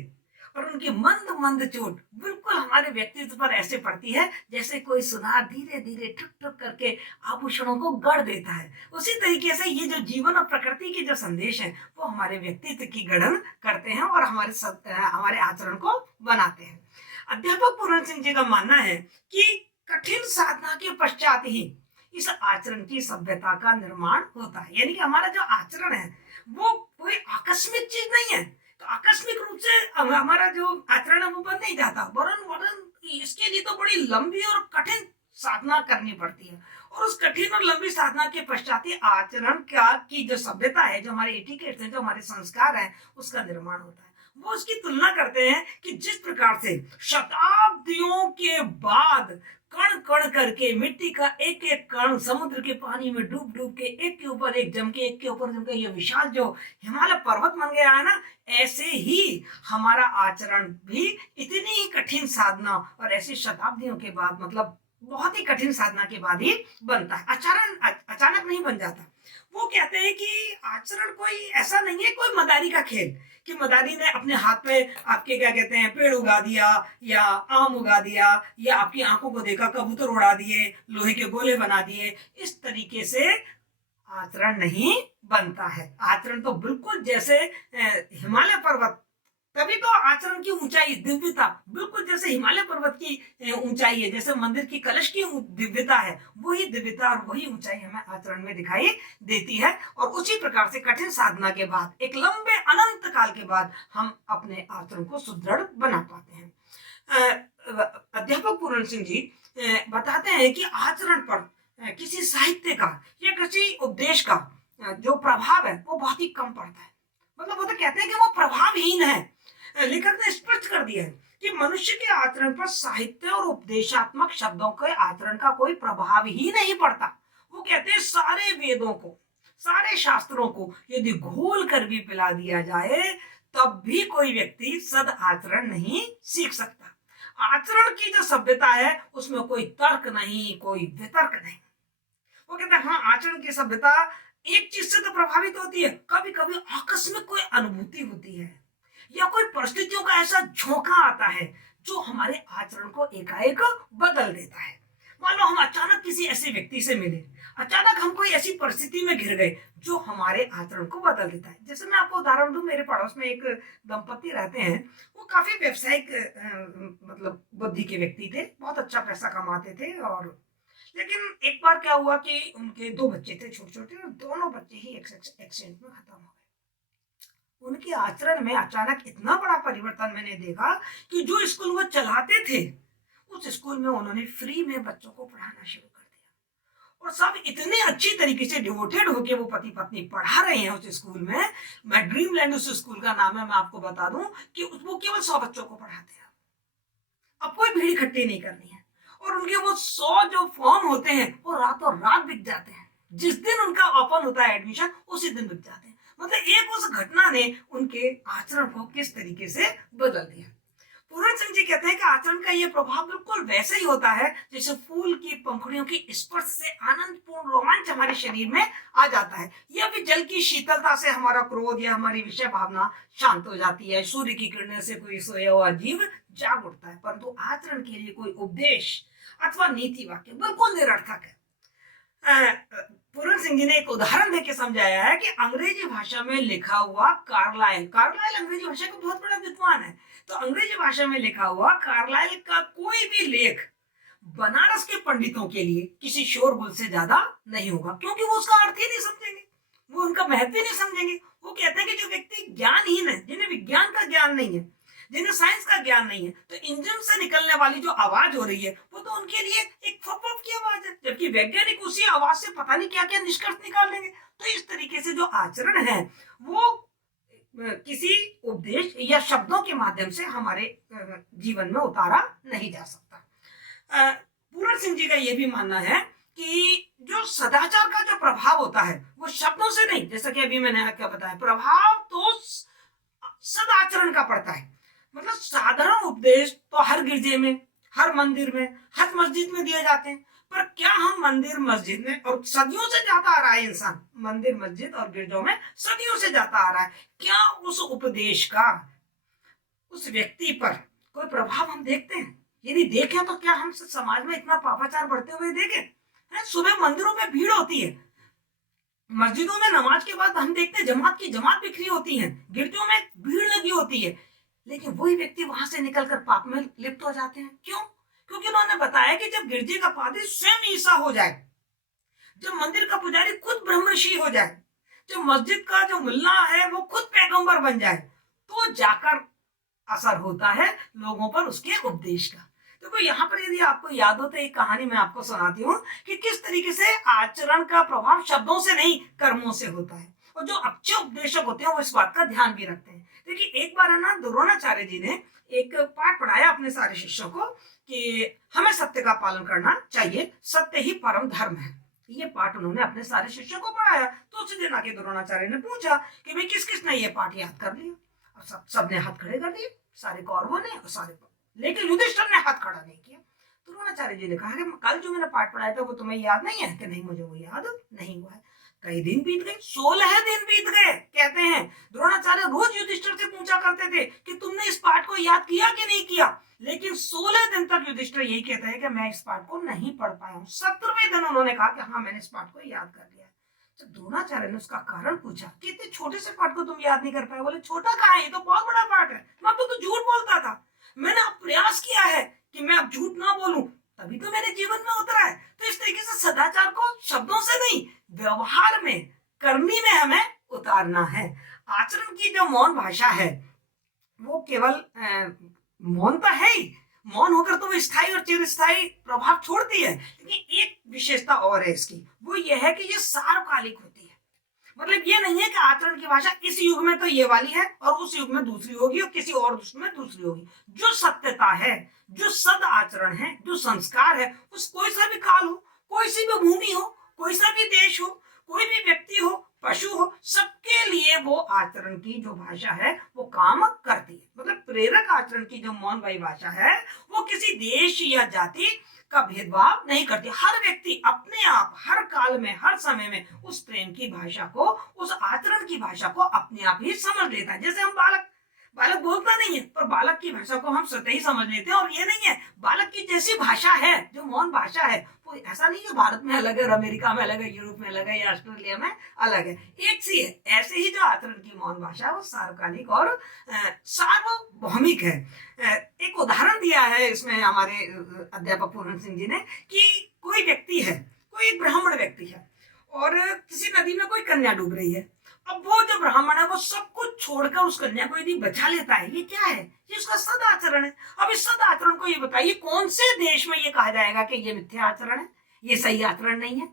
और उनकी मंद मंद चोट बिल्कुल हमारे व्यक्तित्व पर ऐसे पड़ती है जैसे कोई सुनार धीरे धीरे ठुक ठुक करके आभूषणों को गढ़ देता है। उसी तरीके से ये जो जीवन और प्रकृति के जो संदेश है वो हमारे व्यक्तित्व की गठन करते हैं और हमारे आचरण को बनाते हैं। अध्यापक पूर्ण सिंह जी का मानना है कि कठिन साधना के पश्चात ही इस आचरण की सभ्यता का निर्माण होता है। यानी कि हमारा जो आचरण है वो कोई आकस्मिक चीज नहीं है, तो आकस्मिक रूप से हमारा जो आचरण है वो बन नहीं जाता, वरन इसके लिए तो बड़ी लंबी और कठिन साधना करनी पड़ती है। और उस कठिन और लंबी साधना के पश्चात ही आचरण की जो सभ्यता है, जो हमारे एटिकेट्स हैं, जो हमारे संस्कार हैं, उसका निर्माण होता है। वो उसकी तुलना करते हैं कि जिस प्रकार से शताब्दियों के बाद कण कण करके मिट्टी का एक एक कण समुद्र के पानी में डूब डूब के एक के ऊपर एक जम के एक के ऊपर जम के ये विशाल जो हिमालय पर्वत बन गया है ना, ऐसे ही हमारा आचरण भी इतनी ही कठिन साधना और ऐसी शताब्दियों के बाद, मतलब बहुत ही कठिन साधना के बाद ही बनता है। आचरण अचानक नहीं बन जाता। वो कहते हैं कि आचरण कोई ऐसा नहीं है, कोई मदारी का खेल कि मदारी ने अपने हाथ में आपके क्या कहते हैं पेड़ उगा दिया या आम उगा दिया या आपकी आंखों को देखा कबूतर उड़ा दिए, लोहे के गोले बना दिए। इस तरीके से आचरण नहीं बनता है। आचरण तो बिल्कुल जैसे हिमालय पर्वत, तभी तो आचरण की ऊंचाई दिव्यता बिल्कुल जैसे हिमालय पर्वत की ऊंचाई है, जैसे मंदिर की कलश की दिव्यता है, वही दिव्यता और वही ऊंचाई हमें आचरण में दिखाई देती है। और उसी प्रकार से कठिन साधना के बाद, एक लंबे अनंत काल के बाद हम अपने आचरण को सुदृढ़ बना पाते हैं। अध्यापक पूर्ण सिंह जी बताते हैं कि आचरण पर किसी साहित्य का या किसी उपदेश का जो प्रभाव है वो बहुत ही कम पड़ता है। मतलब वो तो कहते हैं कि वो प्रभावहीन है। लेखक ने स्पष्ट कर दिया है कि मनुष्य के आचरण पर साहित्य और उपदेशात्मक शब्दों के आचरण का कोई प्रभाव ही नहीं पड़ता। वो कहते हैं सारे वेदों को, सारे शास्त्रों को यदि घोल कर भी पिला दिया जाए तब भी कोई व्यक्ति सद आचरण नहीं सीख सकता। आचरण की जो सभ्यता है उसमें कोई तर्क नहीं, कोई वितर्क नहीं। वो कहते हैं हाँ, आचरण की सभ्यता एक चीज से तो प्रभावित होती है, कभी कभी आकस्मिक कोई अनुभूति होती है या कोई परिस्थितियों का ऐसा झोंका आता है जो हमारे आचरण को एकाएक बदल देता है। मान लो हम अचानक किसी ऐसे व्यक्ति से मिले, अचानक हम कोई ऐसी परिस्थिति में घिर गए जो हमारे आचरण को बदल देता है। जैसे मैं आपको उदाहरण दूं, मेरे पड़ोस में एक दंपति रहते हैं, वो काफी व्यवसायिक मतलब बुद्धि के व्यक्ति थे, बहुत अच्छा पैसा कमाते थे। और लेकिन एक बार क्या हुआ कि उनके 2 बच्चे थे छोटे छोटे, और दोनों बच्चे ही एक्सीडेंट में खत्म हो गए। उनके आचरण में अचानक इतना बड़ा परिवर्तन मैंने देखा कि जो स्कूल वो चलाते थे उस स्कूल में उन्होंने फ्री में बच्चों को पढ़ाना शुरू कर दिया, और सब इतने अच्छी तरीके से डिवोटेड होके वो पति पत्नी पढ़ा रहे हैं उस स्कूल में। मैं ड्रीमलैंड उस स्कूल का नाम है, मैं आपको बता दूं कि वो केवल 100 बच्चों को पढ़ाते हैं। अब कोई भीड़ इकट्ठी नहीं करनी है, और उनके वो 100 जो फॉर्म होते हैं वो रातों रात बिक जाते हैं। जिस दिन उनका ओपन होता है एडमिशन उसी दिन बिक जाते हैं। मतलब एक उस घटना ने उनके आचरण को किस तरीके से बदल दिया। पूर्ण सिंह जी कहते हैं कि आचरण का यह प्रभाव बिल्कुल वैसे ही होता है जैसे फूल की पंखुड़ियों की स्पर्श से आनंदपूर्ण रोमांच हमारे शरीर में आ जाता है, या फिर जल की शीतलता से हमारा क्रोध या हमारी विषय भावना शांत हो जाती है, सूर्य की किरणों से कोई सोया हुआ जीव जाग उठता है। परंतु आचरण के लिए कोई उपदेश अथवा नीति वाक्य बिल्कुल निरर्थक है। पूर्ण सिंह जी ने एक उदाहरण देकर समझाया है कि अंग्रेजी भाषा में लिखा हुआ कार्लाइल अंग्रेजी भाषा का बहुत बड़ा विद्वान है, तो अंग्रेजी भाषा में लिखा हुआ कार्लाइल का कोई भी लेख बनारस के पंडितों के लिए किसी शोरगुल से ज्यादा नहीं होगा, क्योंकि वो उसका अर्थ ही नहीं समझेंगे, वो उनका महत्व ही नहीं समझेंगे। वो कहते हैं कि जो व्यक्ति ज्ञानहीन है, जिन्हें विज्ञान का ज्ञान नहीं है, जिन्हें साइंस का ज्ञान नहीं है, तो इंजन से निकलने वाली जो आवाज हो रही है वो तो उनके लिए एक फप की आवाज है, जबकि वैज्ञानिक उसी आवाज से पता नहीं क्या क्या निष्कर्ष निकाल लेंगे। तो इस तरीके से जो आचरण है वो किसी उपदेश या शब्दों के माध्यम से हमारे जीवन में उतारा नहीं जा सकता। पूर्ण सिंह जी का यह भी मानना है कि जो सदाचार का जो प्रभाव होता है वो शब्दों से नहीं, जैसा कि अभी मैंने क्या बताया, प्रभाव तो सदाचरण का पड़ता है। मतलब साधारण उपदेश तो हर गिरजे में, हर मंदिर में, हर मस्जिद में दिए जाते हैं, पर क्या हम मंदिर मस्जिद में, और सदियों से जाता आ रहा है इंसान मंदिर मस्जिद और गिरजों में सदियों से जाता आ रहा है, क्या उस उपदेश का उस व्यक्ति पर कोई प्रभाव हम देखते हैं? यदि देखें तो क्या हम समाज में इतना पापाचार बढ़ते हुए देखें? सुबह मंदिरों में भीड़ होती है, मस्जिदों में नमाज के बाद हम देखते हैं जमात की जमात बिखरी होती है, गिरजों में भीड़ लगी होती है, लेकिन वही व्यक्ति वहां से निकलकर पाप में लिप्त हो जाते हैं। क्यों? क्योंकि उन्होंने बताया कि जब गिरजे का पादरी स्वयं ईसा हो जाए, जब मंदिर का पुजारी खुद ब्रह्मर्षि हो जाए, जब मस्जिद का जो मुल्ला है वो खुद पैगंबर बन जाए, तो जाकर असर होता है लोगों पर उसके उपदेश का। देखो यहाँ पर यदि आपको याद हो तो एक कहानी मैं आपको सुनाती हूँ कि किस तरीके से आचरण का प्रभाव शब्दों से नहीं कर्मों से होता है। और जो अच्छे उपदेशक होते हैं वो इस बात का ध्यान भी रखते हैं। देखिए एक बार है ना द्रोणाचार्य जी ने एक पाठ पढ़ाया अपने सारे शिष्यों को कि हमें सत्य का पालन करना चाहिए, सत्य ही परम धर्म है। ये पाठ उन्होंने अपने सारे शिष्यों को पढ़ाया। तो उसी दिन आके द्रोणाचार्य ने पूछा कि भाई किस किस ने ये पाठ याद कर लिया, और सबने हाथ खड़े कर दिए, सारे कौरवों ने और सारे, लेकिन युधिष्ठिर ने हाथ खड़ा नहीं किया। द्रोणाचार्य जी ने कहा कि कल जो मैंने पाठ पढ़ाया था वो तुम्हें याद नहीं है? कि नहीं, मुझे वो याद नहीं हुआ है। कई दिन बीत गए, 16 दिन बीत गए। कहते हैं द्रोणाचार्य रोज युधिष्ठिर से पूछा करते थे कि तुमने इस पाठ को याद किया कि नहीं किया, लेकिन 16 दिन तक युधिष्ठिर यही कहते हैं कि मैं इस पाठ को नहीं पढ़ पाया हूँ। 17वें दिन उन्होंने कहा कि हाँ मैंने इस पाठ को याद कर लिया। जब द्रोणाचार्य ने उसका कारण पूछा कि इतने छोटे से पाठ को तुम याद नहीं कर पाए, बोले छोटा कहाँ है, ये तो बहुत बड़ा पाठ है, मैं तो झूठ बोलता था, मैंने अब प्रयास किया है कि मैं अब झूठ ना बोलूं, तभी तो मेरे जीवन में उतरा है। तो इस तरीके से सदाचार को शब्दों से नहीं, व्यवहार में, करनी में हमें उतारना है। आचरण की जो मौन भाषा है वो केवल मौन तो है ही, मौन होकर तो वो स्थायी और चिरस्थायी प्रभाव छोड़ती है, लेकिन एक विशेषता और है इसकी, वो ये है कि ये सार्वकालिक होती है। मतलब ये नहीं है कि आचरण की भाषा इस युग में तो ये वाली है और उस युग में दूसरी होगी और किसी और में दूसरी होगी। जो सत्यता है, जो सद आचरण है, जो संस्कार है, उस कोई सा भी काल हो, कोई सी भी भूमि हो, कोई सा भी देश हो, कोई भी व्यक्ति हो, पशु हो, सबके लिए वो आचरण की जो भाषा है वो काम करती है। मतलब प्रेरक आचरण की जो मौन भाई भाषा है वो किसी देश या जाति का भेदभाव नहीं करती। हर व्यक्ति अपने आप हर काल में, हर समय में उस प्रेम की भाषा को, उस आचरण की भाषा को अपने आप ही समझ लेता है। जैसे हम बालक बोलता नहीं है पर बालक की भाषा को हम स्वतः ही समझ लेते हैं। और ये नहीं है, बालक की जैसी भाषा है जो मौन भाषा है वो ऐसा नहीं है भारत में अलग है, अमेरिका में अलग है, यूरोप में अलग है या ऑस्ट्रेलिया में अलग है, एक सी है। ऐसे ही जो आचरण की मौन भाषा है वो सार्वकालिक और सार्वभौमिक है। एक उदाहरण दिया है इसमें हमारे अध्यापक पूर्ण सिंह जी ने कि कोई व्यक्ति है, कोई ब्राह्मण व्यक्ति है और किसी नदी में कोई कन्या डूब रही है। अब वो जो ब्राह्मण है वो सब कुछ छोड़कर उस कन्या को यदि बचा लेता है, ये क्या है? ये उसका सदाचरण है। अब इस सदाचरण को ये बताइए कौन से देश में ये कहा जाएगा कि ये मिथ्या आचरण है, ये सही आचरण नहीं है?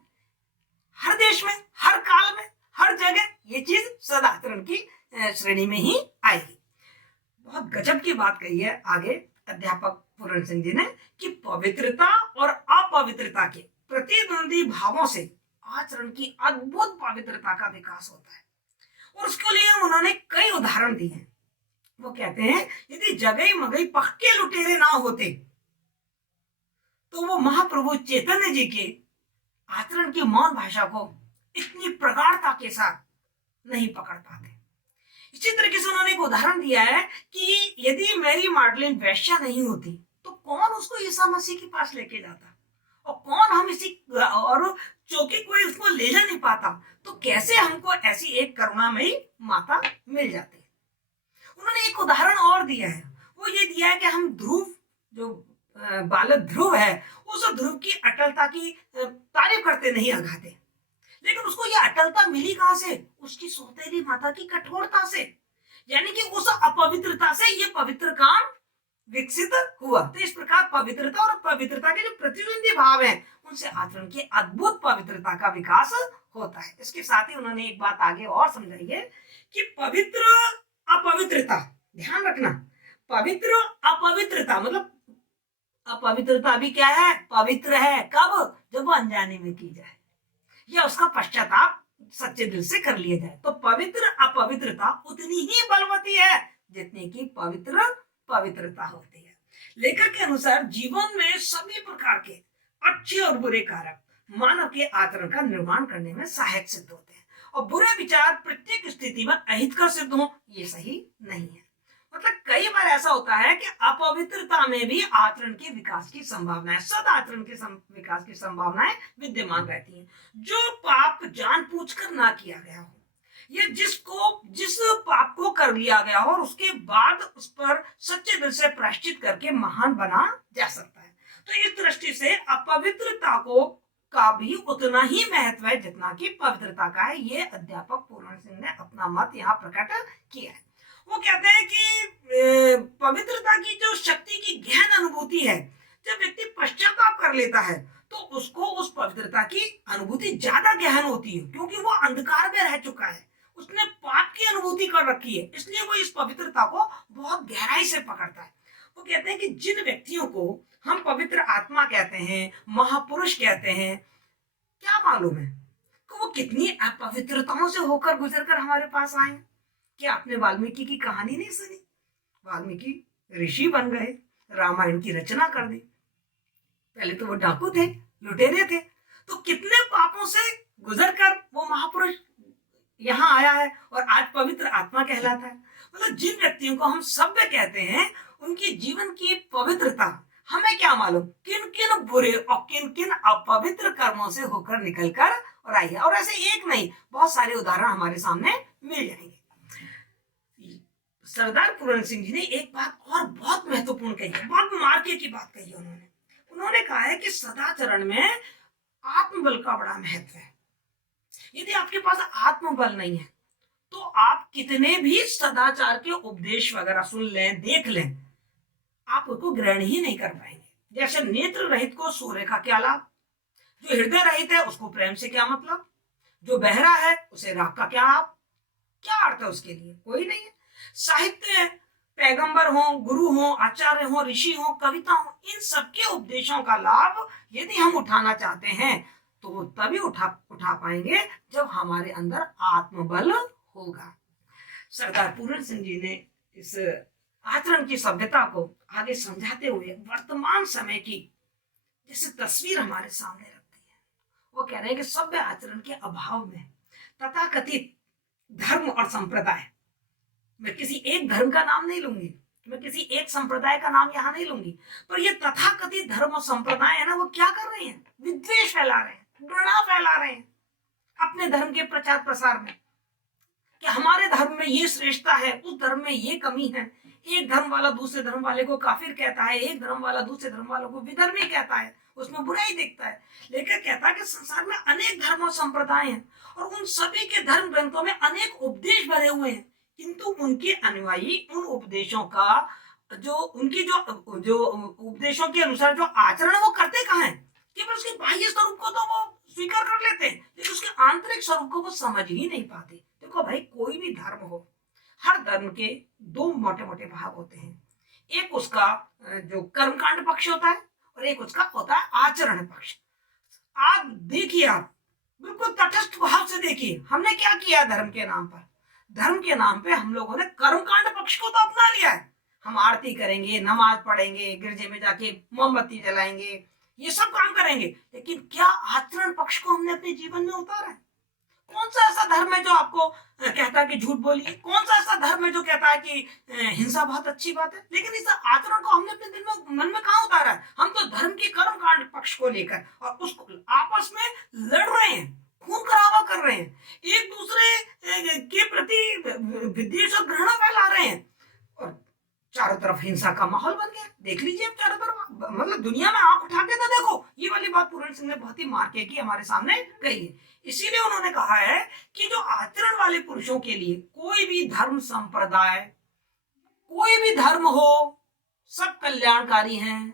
हर देश में, हर काल में, हर जगह ये चीज सदाचरण की श्रेणी में ही आएगी। बहुत गजब की बात कही है आगे अध्यापक पूर्ण सिंह जी ने कि पवित्रता और अपवित्रता के प्रतिद्वंदी भावों से आचरण की अद्भुत पवित्रता का विकास होता है। और उसके लिए उन्होंने कई उदाहरण दिए हैं। वो कहते हैं यदि जगई मगई पक्के लुटेरे ना होते तो वो महाप्रभु चैतन्य जी के आचरण की मौन भाषा को इतनी प्रगाढ़ता के साथ नहीं पकड़ पाते। इसी तरीके से उन्होंने एक उदाहरण दिया है कि यदि मैरी मार्डलिन वैश्या नहीं होती तो कौन उसको ईसा मसीह के पास लेके जाता, और कौन हम इसी और चौकी कोई उसको ले जा नहीं पाता, तो कैसे हमको ऐसी एक करुणामयी माता मिल जाती। उन्होंने एक उदाहरण और दिया है, वो ये दिया है कि हम ध्रुव, जो बालक ध्रुव है, उस ध्रुव की अटलता की तारीफ करते नहीं अघाते, लेकिन उसको ये अटलता मिली कहां से? उसकी सौतेली माता की कठोरता से, यानी कि उस अपवित्रता से ये पवित्र काम विकसित हुआ। तो इस प्रकार पवित्रता और पवित्रता के जो प्रतिद्वंदी भाव हैं उनसे आचरण की अद्भुत पवित्रता का विकास होता है। इसके साथ ही उन्होंने एक बात आगे और समझाई है कि पवित्र अपवित्रता, ध्यान रखना, पवित्र अपवित्रता मतलब अपवित्रता भी क्या है? पवित्र है। कब? जब वो अनजाने में की जाए या उसका पश्चाताप सच्चे दिल से कर लिया जाए। तो पवित्र अपवित्रता उतनी ही बलवती है जितनी की पवित्र पवित्रता होती है। लेखक के अनुसार जीवन में सभी प्रकार के अच्छे और बुरे कारक मानव के आचरण का निर्माण करने में सहायक सिद्ध होते हैं, और बुरे विचार प्रत्येक स्थिति में अहितकर सिद्ध हो ये सही नहीं है। मतलब कई बार ऐसा होता है कि अपवित्रता में भी आचरण के विकास की संभावना है, सदाचरण के विकास की संभावनाएं विद्यमान रहती हैं। जो पाप जानबूझकर ना किया गया हो या जिस पाप को कर लिया गया हो और उसके बाद उस पर सच्चे दिल से प्रायश्चित करके महान बना जा सकता है। तो इस दृष्टि से अपवित्रता को का भी उतना ही महत्व है जितना कि पवित्रता का है। ये अध्यापक पूर्ण सिंह ने अपना मत यहाँ प्रकट किया है। वो कहते हैं कि पवित्रता की जो शक्ति की गहन अनुभूति है, जब व्यक्ति पश्चाताप कर लेता है तो उसको उस पवित्रता की अनुभूति ज्यादा गहन होती है, क्योंकि वो अंधकार में रह चुका है, उसने पाप की अनुभूति कर रखी है, इसलिए वो इस पवित्रता को बहुत गहराई से पकड़ता है। वो कहते हैं कि जिन व्यक्तियों को हम पवित्र आत्मा कहते हैं, महापुरुष कहते हैं, क्या मालूम है कि वो कितनी अपवित्रताओं से होकर गुजर कर हमारे पास आए। क्या आपने वाल्मीकि की कहानी नहीं सुनी? वाल्मीकि ऋषि बन गए, रामायण की रचना कर दी। पहले तो वो डाकू थे, लुटेरे थे, तो कितने पापों से गुजर कर वो महापुरुष यहाँ आया है और आज पवित्र आत्मा कहलाता है। मतलब जिन व्यक्तियों को हम सभ्य कहते हैं, उनकी जीवन की पवित्रता हमें क्या मालूम किन किन बुरे और किन किन अपवित्र कर्मों से होकर निकलकर और आई है। और ऐसे एक नहीं, बहुत सारे उदाहरण हमारे सामने मिल जाएंगे। सरदार पूरन सिंह जी ने एक बात और बहुत महत्वपूर्ण कही है, बहुत मार्के की बात कही है। उन्होंने कहा है कि सदाचरण में आत्मबल का बड़ा महत्व है। यदि आपके पास आत्मबल नहीं है तो आप कितने भी सदाचार के उपदेश वगैरह सुन लें, देख लें, आप उसको ग्रहण ही नहीं कर पाएंगे। जैसे नेत्र रहित को सूर्य का क्या लाभ, जो हृदय रहित है उसको प्रेम से क्या मतलब, जो बहरा है उसे राग का क्या अर्थ है उसके लिए, कोई नहीं है। साहित्य, पैगंबर हो, गुरु हो, आचार्य हो, ऋषि हो, कविता हो, इन सबके उपदेशों का लाभ यदि हम उठाना चाहते हैं तो वो तभी उठा पाएंगे जब हमारे अंदर आत्मबल होगा। सरदार पूरन सिंह जी ने इस आचरण की सभ्यता को आगे समझाते हुए वर्तमान समय की जैसे तस्वीर हमारे सामने रखती है। वो कह रहे हैं कि सभ्य आचरण के अभाव में तथाकथित धर्म और संप्रदाय, मैं किसी एक धर्म का नाम नहीं लूंगी, मैं किसी एक संप्रदाय का नाम यहाँ नहीं लूंगी, पर ये तथाकथित धर्म और संप्रदाय है ना, वो क्या कर रहे हैं, विद्वेष फैला रहे हैं, घृणा फैला रहे हैं अपने धर्म के प्रचार प्रसार में कि हमारे धर्म में ये श्रेष्ठता है, उस धर्म में ये कमी है। एक धर्म वाला दूसरे धर्म वाले को काफिर कहता है, एक धर्म वाला दूसरे धर्म वालों को विधर्मी कहता है, उसमें बुराई देखता है। लेकिन कहता है कि संसार में अनेक धर्म और संप्रदाय हैं और उन सभी के धर्म ग्रंथों में अनेक उपदेश भरे हुए हैं, किंतु उनके अनुयायी उन उपदेशों का जो उपदेशों के अनुसार जो आचरण वो करते कहाँ है। केवल उसके बाह्य स्वरूप को तो वो स्वीकार कर लेते हैं, लेकिन उसके आंतरिक स्वरूप को वो समझ ही नहीं पाते। देखो भाई, कोई भी धर्म हो, हर धर्म के दो मोटे मोटे भाग होते हैं। एक उसका जो कर्मकांड पक्ष होता है और एक उसका होता है आचरण पक्ष। आप देखिए, आप बिल्कुल तटस्थ भाव से देखिए, हमने क्या किया धर्म के नाम पर। धर्म के नाम पे हम लोगों ने कर्मकांड पक्ष को तो अपना लिया है। हम आरती करेंगे, नमाज पढ़ेंगे, गिरजे में जाके मोमबत्ती जलाएंगे, ये सब काम करेंगे, लेकिन क्या आचरण पक्ष को हमने अपने जीवन में उतारा है? कौन सा ऐसा धर्म है जो आपको कहता है कि झूठ बोलिए? कौन सा ऐसा धर्म है जो कहता है कि हिंसा बहुत अच्छी बात है? लेकिन इस आचरण को हमने अपने दिल में, मन में कहाँ उतारा है? हम तो धर्म के कर्मकांड पक्ष को लेकर और उसको आपस में लड़ रहे हैं, खून खराबा कर रहे हैं, एक दूसरे के प्रति विद्वेष और घृणा फैला रहे हैं और चारों तरफ हिंसा का माहौल बन गया। देख लीजिए अब चारों तरफ, मतलब दुनिया में आंख उठा के तो देखो। ये वाली बात पूरन सिंह ने बहुत ही मार्के की हमारे सामने कही है। इसीलिए उन्होंने कहा है कि जो आचरण वाले पुरुषों के लिए कोई भी धर्म संप्रदाय, कोई भी धर्म हो, सब कल्याणकारी हैं,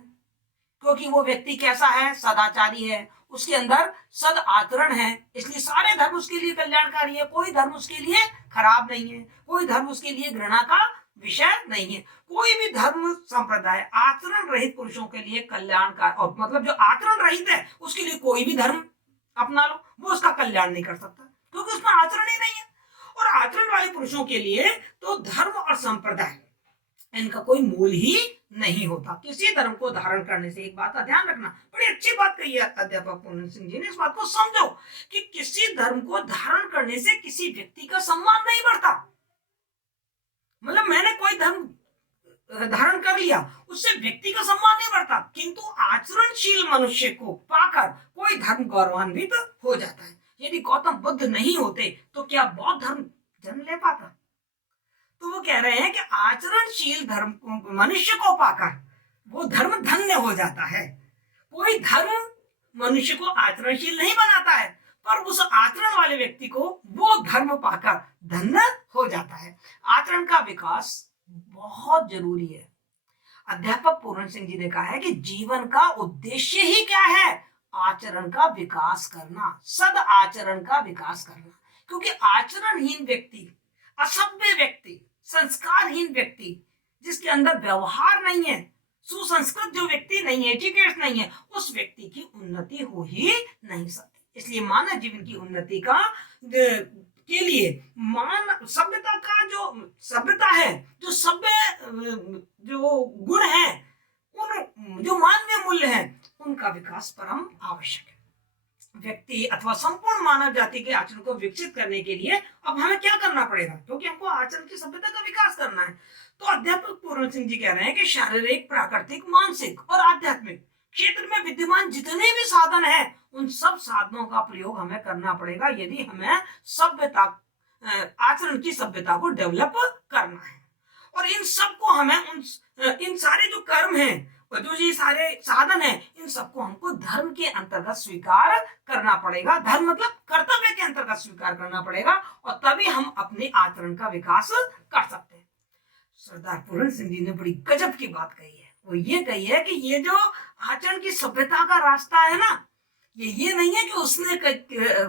क्योंकि वो व्यक्ति कैसा है, सदाचारी है, उसके अंदर सद आचरण है, इसलिए सारे धर्म उसके लिए कल्याणकारी है। कोई धर्म उसके लिए खराब नहीं है, कोई धर्म उसके लिए घृणा का विषय नहीं है। कोई भी धर्म संप्रदाय आचरण रहित पुरुषों के लिए कल्याणकार, और मतलब जो आचरण रहित है उसके लिए कोई भी धर्म अपना लो, वो उसका कल्याण नहीं कर सकता, क्योंकि उसमें आचरण ही नहीं है। और आचरण वाले पुरुषों के लिए तो धर्म और संप्रदाय, इनका कोई मूल ही नहीं होता। किसी धर्म को धारण करने से, एक बात का ध्यान रखना, बड़ी अच्छी बात कही है अध्यापक पूरन सिंह जी ने, इस बात को समझो कि किसी धर्म को धारण करने से किसी व्यक्ति का सम्मान नहीं बढ़ता। मतलब मैंने कोई धर्म धारण कर लिया, उससे व्यक्ति का सम्मान नहीं बढ़ता, किंतु आचरणशील मनुष्य को पाकर कोई धर्म गौरवान्वित हो जाता है। यदि गौतम बुद्ध नहीं होते तो क्या बौद्ध धर्म जन्म ले पाता? तो वो कह रहे हैं कि आचरणशील धर्म मनुष्य को पाकर वो धर्म धन्य हो जाता है। कोई धर्म मनुष्य को आचरणशील नहीं बनाता है, पर उस आचरण वाले व्यक्ति को वो धर्म पाकर धन्य हो जाता है। आचरण का विकास बहुत जरूरी है। अध्यापक पूरन सिंह जी ने कहा है कि जीवन का उद्देश्य ही क्या है? आचरण का विकास करना, सद आचरण का विकास करना। क्योंकि आचरणहीन व्यक्ति, असभ्य व्यक्ति, संस्कारहीन व्यक्ति, जिसके अंदर व्यवहार नहीं है, सुसंस्कृत जो व्यक्ति नहीं है, एजुकेट नहीं है, उस व्यक्ति की उन्नति हो ही नहीं सकती। इसलिए मानव जीवन की उन्नति के लिए सभ्यता का जो सभ्यता है, जो सभ्य जो गुण है, उन जो मानवीय मूल्य है, उनका विकास परम आवश्यक है। व्यक्ति अथवा संपूर्ण मानव जाति के आचरण को विकसित करने के लिए अब हमें क्या करना पड़ेगा, क्योंकि हमको आचरण की सभ्यता का विकास करना है। तो अध्यापक पूर्ण सिंह जी कह रहे हैं कि शारीरिक, प्राकृतिक, मानसिक और आध्यात्मिक क्षेत्र में विद्यमान जितने भी साधन हैं, उन सब साधनों का प्रयोग हमें करना पड़ेगा यदि हमें सभ्यता, आचरण की सभ्यता को डेवलप करना है। और इन सब को हमें इन सारे जो कर्म हैं और जो ये सारे साधन हैं, इन सबको हमको धर्म के अंतर्गत स्वीकार करना पड़ेगा। धर्म मतलब कर्तव्य के अंतर्गत स्वीकार करना पड़ेगा, और तभी हम अपने आचरण का विकास कर सकते हैं। सरदार पूर्ण सिंह जी ने बड़ी गजब की बात कही है। वो ये कही है कि ये जो आचरण की सभ्यता का रास्ता है ना, ये नहीं है कि उसने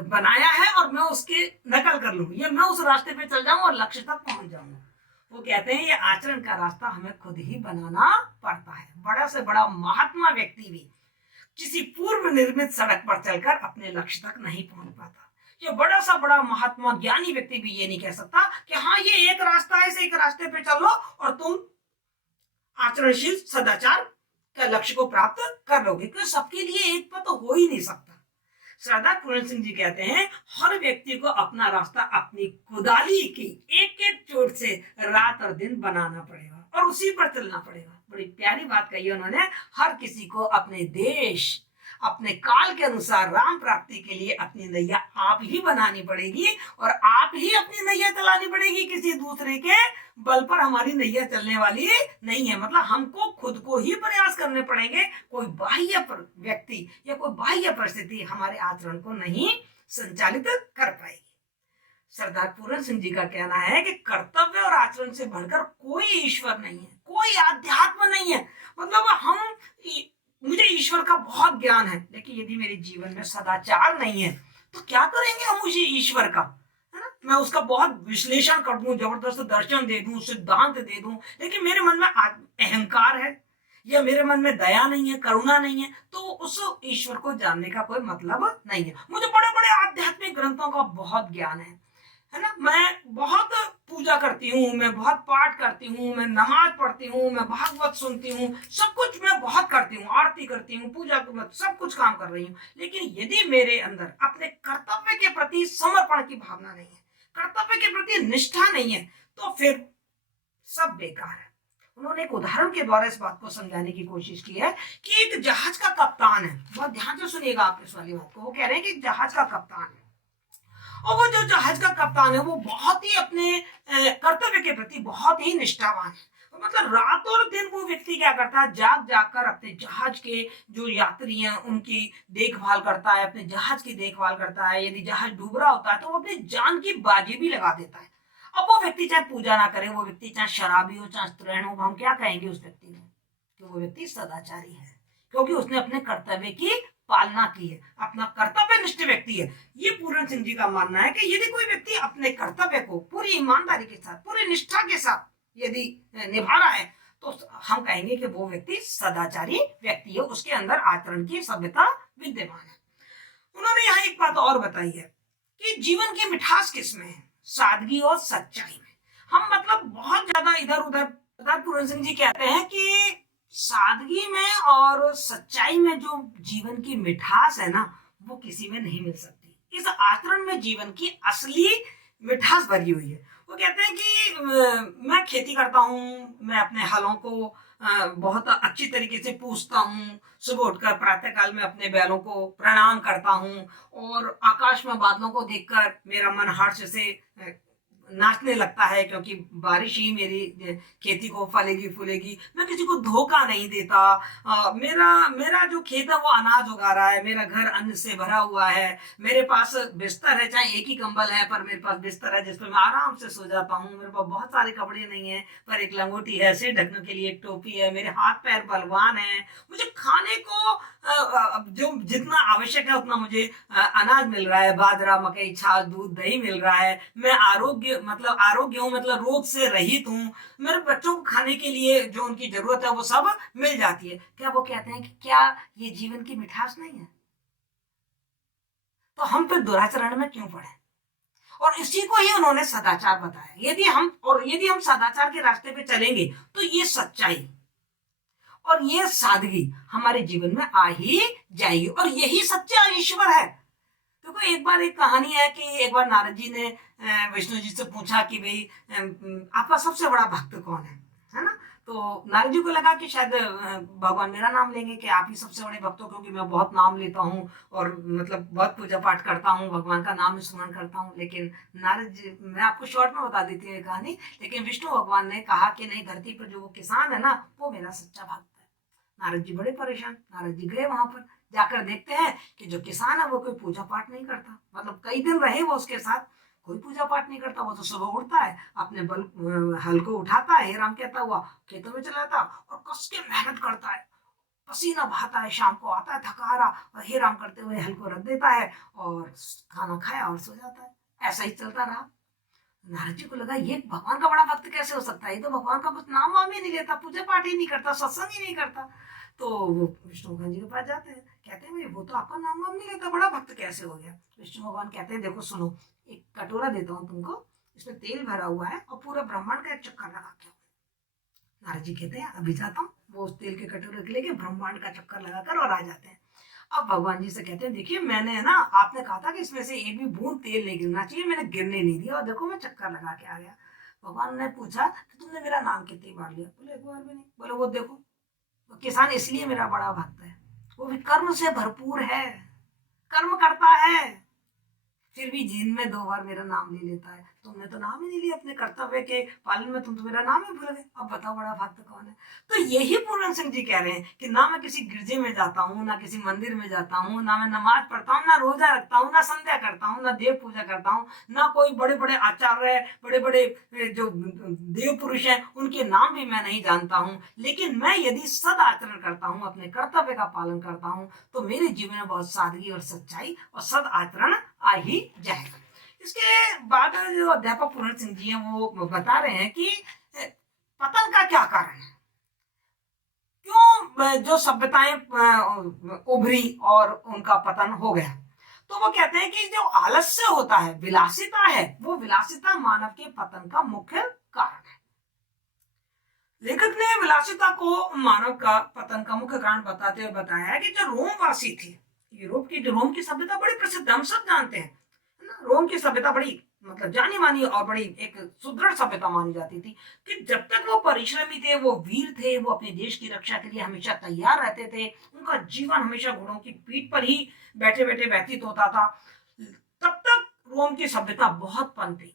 बनाया है और मैं उसकी नकल कर लूं, ये मैं उस रास्ते पे चल जाऊं और लक्ष्य तक पहुंच जाऊंगा। वो कहते हैं ये आचरण का रास्ता हमें खुद ही बनाना पड़ता है। बड़ा से बड़ा महात्मा व्यक्ति भी किसी पूर्व निर्मित सड़क पर चलकर अपने लक्ष्य तक नहीं पहुंच पाता। ये बड़ा सा बड़ा महात्मा ज्ञानी व्यक्ति भी ये नहीं कह सकता कि हाँ ये एक रास्ता है, इस एक रास्ते पे चलो और तुम आचरणशील सदाचार का लक्ष्य को प्राप्त कर लोगे, क्योंकि सबके लिए एक पथ तो हो ही नहीं सकता। सरदार पूर्ण सिंह जी कहते हैं हर व्यक्ति को अपना रास्ता अपनी कुदाली की एक एक चोट से रात और दिन बनाना पड़ेगा और उसी पर चलना पड़ेगा। बड़ी प्यारी बात कही उन्होंने। हर किसी को अपने देश, अपने काल के अनुसार राम प्राप्ति के लिए अपनी नैया आप ही बनानी पड़ेगी और आप ही अपनी नैया चलानी पड़ेगी। किसी दूसरे के बल पर हमारी नैया चलने वाली नहीं है। मतलब हमको खुद को ही प्रयास करने पड़ेंगे। कोई बाह्य व्यक्ति या कोई बाह्य परिस्थिति हमारे आचरण को नहीं संचालित कर पाएगी। सरदार पूर्ण सिंह जी का कहना है कि कर्तव्य और आचरण से बढ़कर कोई ईश्वर नहीं है, कोई आध्यात्म नहीं है। मतलब मुझे ईश्वर का बहुत ज्ञान है, लेकिन यदि मेरे जीवन में सदाचार नहीं है तो क्या करेंगे हम उसी ईश्वर का, है ना। मैं उसका बहुत विश्लेषण कर दूं, जबरदस्त दर्शन दे दूं, सिद्धांत दे दूं, लेकिन मेरे मन में अहंकार है या मेरे मन में दया नहीं है, करुणा नहीं है, तो उस ईश्वर को जानने का कोई मतलब नहीं है। मुझे बड़े बड़े आध्यात्मिक ग्रंथों का बहुत ज्ञान है ना। मैं बहुत पूजा करती हूँ, मैं बहुत पाठ करती हूँ, मैं नमाज पढ़ती हूँ, मैं भागवत सुनती हूँ, सब कुछ मैं बहुत करती हूँ, आरती करती हूँ, पूजा सब कुछ काम कर रही हूँ, लेकिन यदि मेरे अंदर अपने कर्तव्य के प्रति समर्पण की भावना नहीं है, कर्तव्य के प्रति निष्ठा नहीं है, तो फिर सब बेकार है। उन्होंने एक उदाहरण के द्वारा इस बात को समझाने की कोशिश की है कि एक जहाज का कप्तान है। बहुत ध्यान से सुनिएगा आप इस वाली बात को। वो कह रहे हैं कि जहाज का कप्तान है और वो जो जहाज का कप्तान है वो बहुत ही अपने कर्तव्य के प्रति बहुत ही निष्ठावान है। मतलब रात और दिन वो व्यक्ति क्या करता है, जाग जाग कर अपने जहाज के जो यात्री हैं उनकी देखभाल करता है, अपने जहाज की देखभाल करता है। यदि जहाज डूब रहा होता है तो वो अपनी जान की बाजी भी लगा देता है। अब वो व्यक्ति चाहे पूजा ना करे, वो व्यक्ति चाहे शराबी हो, चाहे स्त्रीण हो, हम क्या कहेंगे उस व्यक्ति को कि वो व्यक्ति सदाचारी है, क्योंकि उसने अपने कर्तव्य की पालना की है, अपना कर्तव्यनिष्ठ व्यक्ति है। ये पूर्ण सिंह जी का मानना है कि यदि कोई व्यक्ति अपने कर्तव्य को पूरी ईमानदारी के साथ, पूरी निष्ठा के साथ यदि निभा रहा है तो हम कहेंगे कि वो व्यक्ति सदाचारी व्यक्ति है, उसके अंदर आचरण की सभ्यता विद्यमान है। उन्होंने यहाँ एक बात और बताई है कि जीवन की मिठास किसमें है, सादगी और सच्चाई में। हम मतलब बहुत ज्यादा इधर उधर, सरदार पूर्ण सिंह जी कहते हैं कि सादगी में और सच्चाई में जो जीवन की मिठास है ना, वो किसी में नहीं मिल सकती। इस आचरण में जीवन की असली मिठास भरी हुई है। वो कहते हैं कि मैं खेती करता हूँ, मैं अपने हलों को बहुत अच्छी तरीके से पूछता हूँ, सुबह उठकर प्रातःकाल में अपने बैलों को प्रणाम करता हूँ और आकाश में बादलों को देखकर मेरा मन हर्ष से नाचने लगता है, क्योंकि बारिश ही मेरी खेती को फलेगी फूलेगी। मैं किसी को धोखा नहीं देता। मेरा जो खेत है वो अनाज उगा रहा है, मेरा घर अन्न से भरा हुआ है, मेरे पास बिस्तर है, चाहे एक ही कंबल है पर मेरे पास बिस्तर है जिसपे मैं आराम से सो जाता हूँ। मेरे पास बहुत सारे कपड़े नहीं है पर एक लंगोटी है, सिर ढकने के लिए एक टोपी है, मेरे हाथ पैर बलवान है, मुझे खाने को जो जितना आवश्यक है उतना मुझे अनाज मिल रहा है, बाजरा, मकई, छाछ, दूध, दही मिल रहा है, मैं आरोग्य हूँ, मतलब रोग से रहित हूँ, मेरे बच्चों को खाने के लिए जो उनकी जरूरत है वो सब मिल जाती है। क्या वो कहते हैं कि क्या ये जीवन की मिठास नहीं है? तो हम फिर दुराचरण में क्यों पड़े? और इसी को ही उन्होंने सदाचार बताया। यदि हम सदाचार के रास्ते पे चलेंगे तो ये सच्चाई और ये सादगी हमारे जीवन में आ ही जाएगी, और यही सच्चा ईश्वर है। देखो, एक बार एक कहानी है कि एक बार नारद जी ने विष्णु जी से पूछा कि भाई आपका सबसे बड़ा भक्त कौन है ना? तो नारद जी को लगा कि शायद भगवान मेरा नाम लेंगे कि आप ही सबसे बड़े भक्त हो, क्योंकि मैं बहुत नाम लेता हूँ और मतलब बहुत पूजा पाठ करता हूँ, भगवान का नाम स्मरण करता हूँ। लेकिन नारद जी, मैं आपको शॉर्ट में बता देती हूँ ये कहानी, लेकिन विष्णु भगवान ने कहा कि नहीं, धरती पर जो वो किसान है ना, वो मेरा सच्चा भक्त है। नारद जी बड़े परेशान। नारद जी गए वहां पर, जाकर देखते हैं कि जो किसान है वो कोई पूजा पाठ नहीं करता, मतलब कई दिन रहे वो उसके साथ, कोई पूजा पाठ नहीं करता। वो तो सुबह उठता है, अपने हल को उठाता है, हे राम कहता हुआ खेतों में चला जाता और कस के मेहनत करता है, पसीना बहाता है, शाम को आता है थका हारा और हे राम करते हुए हल को रख देता है और खाना खाया और सो जाता है। ऐसा ही चलता रहा। नारद जी को लगा ये भगवान का बड़ा भक्त कैसे हो सकता है, ये तो भगवान का कुछ नाम वाम ही नहीं लेता, पूजा पाठ ही नहीं करता, सत्संग ही नहीं करता। तो वो विष्णु भगवान जी के पास जाते हैं, कहते हैं भाई वो तो आपका नाम वाम नहीं लेता, बड़ा भक्त कैसे हो गया? विष्णु भगवान कहते हैं देखो सुनो, एक कटोरा देता हूँ तुमको, इसमें तेल भरा हुआ है और पूरा ब्रह्मांड का एक चक्कर लगा के। नारद जी कहते हैं अभी जाता हूँ। वो उस तेल के कटोरे के लेके ब्रह्मांड का चक्कर लगाकर और आ जाते हैं। अब भगवान जी से कहते हैं देखिए, मैंने है ना, आपने कहा था कि इसमें से एक भी बूंद तेल नहीं गिरना चाहिए, मैंने गिरने नहीं दिया और देखो मैं चक्कर लगा के आ गया। भगवान ने पूछा कि तुमने मेरा नाम कितनी बार लिया? बोले एक बार भी नहीं। बोले वो देखो, वो किसान इसलिए मेरा बड़ा भक्त है, वो भी कर्म से भरपूर है, कर्म करता है, फिर भी दिन में 2 बार मेरा नाम ले लेता है। तुमने तो नाम ही नहीं लिया अपने कर्तव्य के पालन में, तुम तो मेरा नाम ही भूल गए। अब बताओ बड़ा भक्त कौन है? तो यही पूर्ण सिंह जी कह रहे हैं कि ना मैं किसी गिरजे में जाता हूँ, ना किसी मंदिर में जाता हूँ, ना मैं नमाज पढ़ता हूँ, ना रोजा रखता हूँ, ना संध्या करता हूँ, ना देव पूजा करता हूँ, ना कोई बड़े बड़े आचार्य, बड़े बड़े जो देव पुरुष हैं उनके नाम भी मैं नहीं जानता हूँ। लेकिन मैं यदि सद आचरण करता हूँ, अपने कर्तव्य का पालन करता हूँ, तो मेरे जीवन में बहुत सादगी और सच्चाई और सद आचरण आ ही जाएगा। इसके बाद जो अध्यापक पूर्ण सिंह जी हैं वो बता रहे हैं कि पतन का क्या कारण है, क्यों जो सभ्यताएं उभरी और उनका पतन हो गया। तो वो कहते हैं कि जो आलस्य होता है, विलासिता है, वो विलासिता मानव के पतन का मुख्य कारण है। लेखक ने विलासिता को मानव का पतन का मुख्य कारण बताते हुए बताया है कि जो रोमवासी थे, रोम की सभ्यता बड़ी प्रसिद्ध, हम सब जानते हैं ना, रोम की सभ्यता बड़ी मतलब जानी मानी और बड़ी एक सुदृढ़ सभ्यता मानी जाती थी कि जब तक वो परिश्रमी थे, वो वीर थे, वो अपने देश की रक्षा के लिए हमेशा तैयार रहते थे, उनका जीवन हमेशा घोड़ों की पीठ पर ही बैठे बैठे व्यतीत होता था, तब तक रोम की सभ्यता बहुत पनपी,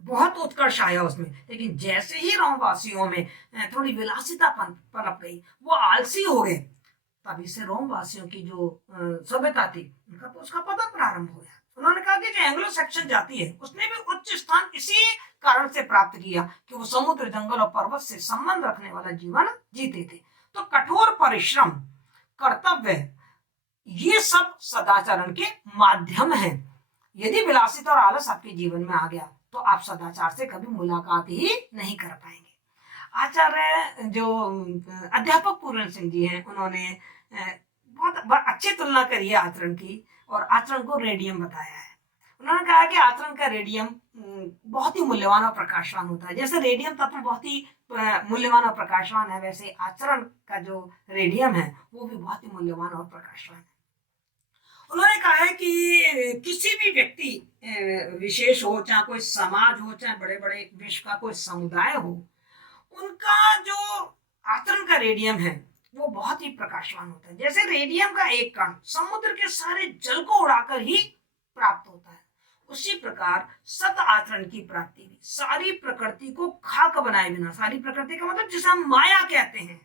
बहुत उत्कर्ष आया उसमें। लेकिन जैसे ही रोम वासियों में थोड़ी विलासिता पनप गई, वो आलसी हो गए, तभी से रोम वासियों की जो सभ्यता थी उसका पतन प्रारंभ हो गया। उन्होंने कहा कि जो एंग्लो सेक्शन जाति है उसने भी उच्च स्थान इसी कारण से प्राप्त किया कि वो समुद्र, जंगल और पर्वत से संबंध रखने वाला जीवन जीते थे। तो कठोर परिश्रम, कर्तव्य, ये सब सदाचरण के माध्यम हैं। यदि विलासिता और आलस आपके जीवन में आ गया तो आप सदाचार से कभी मुलाकात ही नहीं कर पाएंगे। आचार्य जो अध्यापक पूर्ण सिंह जी हैं, उन्होंने बहुत अच्छी तुलना करी है आचरण की और आचरण को रेडियम बताया है। उन्होंने कहा कि आचरण का रेडियम बहुत ही मूल्यवान और प्रकाशवान होता है। जैसे रेडियम तत्व बहुत ही मूल्यवान और प्रकाशवान है, वैसे आचरण का जो रेडियम है वो भी बहुत ही मूल्यवान और प्रकाशवान है। उन्होंने कहा है कि किसी भी व्यक्ति विशेष हो, चाहे कोई समाज हो, चाहे बड़े बड़े विश्व का कोई समुदाय हो, उनका जो आचरण का रेडियम है वो बहुत ही प्रकाशवान होता है। जैसे रेडियम का एक कण समुद्र के सारे जल को उड़ाकर ही प्राप्त होता है, उसी प्रकार सत आचरण की प्राप्ति भी सारी प्रकृति को खाक बनाए बिना, सारी प्रकृति का मतलब जिसे हम माया कहते हैं,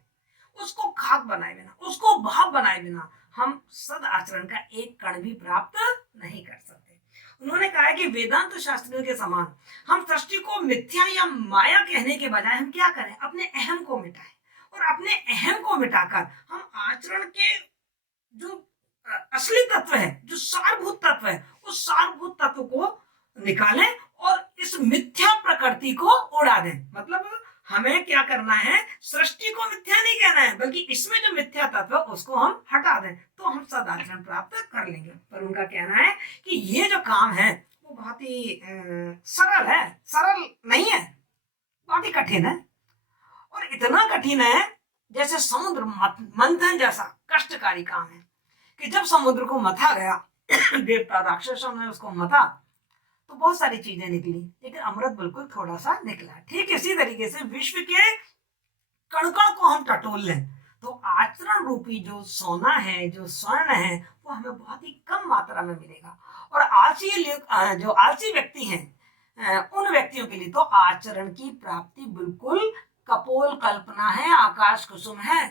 उसको खाक बनाए बिना, उसको भाव बनाए बिना हम सद आचरण का एक कण भी प्राप्त नहीं कर सकते। उन्होंने कहा है कि वेदांत शास्त्रियों के समान हम सृष्टि को मिथ्या या माया कहने के बजाय हम क्या करें, अपने अहम को मिटाएं, और अपने अहम को मिटाकर हम आचरण के जो असली तत्व है, जो सारभूत तत्व है, उस सारभूत तत्व को निकालें और इस मिथ्या प्रकृति को उड़ा दें। मतलब हमें क्या करना है, सृष्टि को मिथ्या नहीं कहना है, बल्कि इसमें जो मिथ्या तत्व है उसको हम हटा दें, तो हम सदाचरण प्राप्त कर लेंगे। पर उनका कहना है कि ये जो काम है वो बहुत ही सरल है, सरल नहीं है, बहुत ही कठिन है। और इतना कठिन है जैसे समुद्र मंथन जैसा कष्टकारी काम है, कि जब समुद्र को मथा गया देवता राक्षसों ने उसको मथा तो बहुत सारी चीजें निकली, लेकिन अमृत बिल्कुल थोड़ा सा निकला। ठीक इसी तरीके से विश्व के कण कण को हम टटोल लें तो आचरण रूपी जो सोना है, जो स्वर्ण है, वो हमें बहुत ही कम मात्रा में मिलेगा। और जो आलसी व्यक्ति हैं, उन व्यक्तियों के लिए तो आचरण की प्राप्ति बिल्कुल कपोल कल्पना है, आकाश कुसुम है।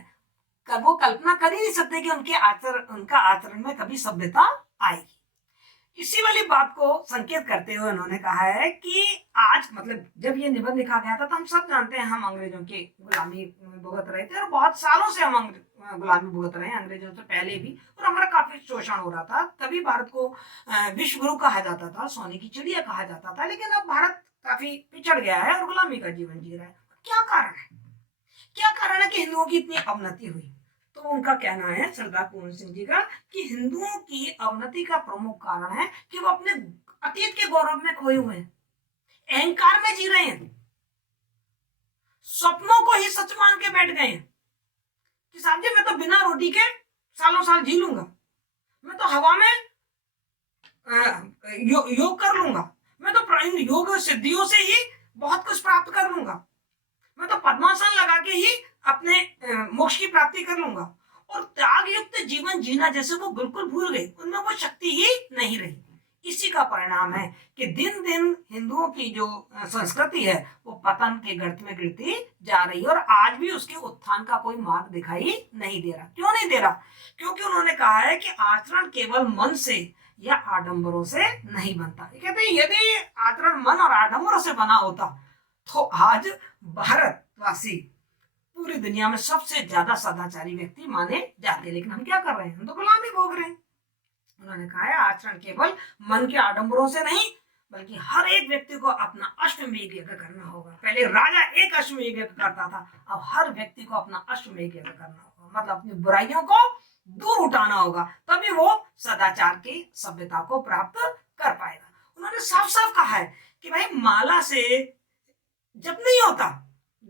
वो कल्पना कर ही नहीं सकते कि उनका आचरण में कभी सभ्यता आएगी। इसी वाली बात को संकेत करते हुए उन्होंने कहा है कि आज मतलब जब ये निबंध लिखा गया था तो हम सब जानते हैं हम अंग्रेजों की गुलामी भुगत रहे थे, और बहुत सालों से हम गुलामी भुगत रहे हैं, अंग्रेजों से पहले भी, और हमारा काफी शोषण हो रहा था। तभी भारत को विश्व गुरु कहा जाता था, सोने की चिड़िया कहा जाता था। लेकिन अब भारत काफी पिछड़ गया है और गुलामी का जीवन जी रहा है। क्या कारण है, क्या कारण है कि हिंदुओं की इतनी अवनति हुई? तो उनका कहना है, सरदार पूर्ण सिंह जी का, कि हिंदुओं की अवनति का प्रमुख कारण है कि वो अपने अतीत के गौरव में खोए हुए हैं, अहंकार में जी रहे हैं, सपनों को ही सच मान के बैठ गए हैं कि साहब जी मैं तो बिना रोटी के सालों साल जी लूंगा, मैं तो हवा में योग कर लूंगा, मैं तो इन योग सिद्धियों से ही बहुत कुछ प्राप्त कर लूंगा, मैं तो पद्मासन लगा के ही अपने मोक्ष की प्राप्ति कर लूंगा। और त्याग युक्त जीवन जीना जैसे वो बिल्कुल भूल गए, उनमें वो शक्ति ही नहीं रही। इसी का परिणाम है कि दिन दिन हिंदुओं की जो संस्कृति है वो पतन के गर्त में गिरती जा रही है, और आज भी उसके उत्थान का कोई मार्ग दिखाई नहीं दे रहा। क्यों नहीं दे रहा? क्योंकि उन्होंने कहा है कि आचरण केवल मन से या आडंबरों से नहीं बनता। कहते हैं यदि आचरण मन और आडंबरों से बना होता तो आज भारतवासी पूरी दुनिया में सबसे ज्यादा सदाचारी व्यक्ति माने जाते, लेकिन हम क्या कर रहे हैं, हम तो गुलामी भोग रहे हैं। उन्होंने कहा है आचरण केवल मन के आडंबरों से नहीं, बल्कि हर एक व्यक्ति को अपना अश्वमेध यज्ञ करना होगा। पहले राजा एक अश्वमेध यज्ञ करता था, अब हर व्यक्ति को अपना अश्वमेध यज्ञ करना होगा, मतलब अपनी बुराइयों को दूर उठाना होगा, तभी वो सदाचार की सभ्यता को प्राप्त कर पाएगा। उन्होंने साफ साफ कहा है कि भाई माला से जप नहीं होता,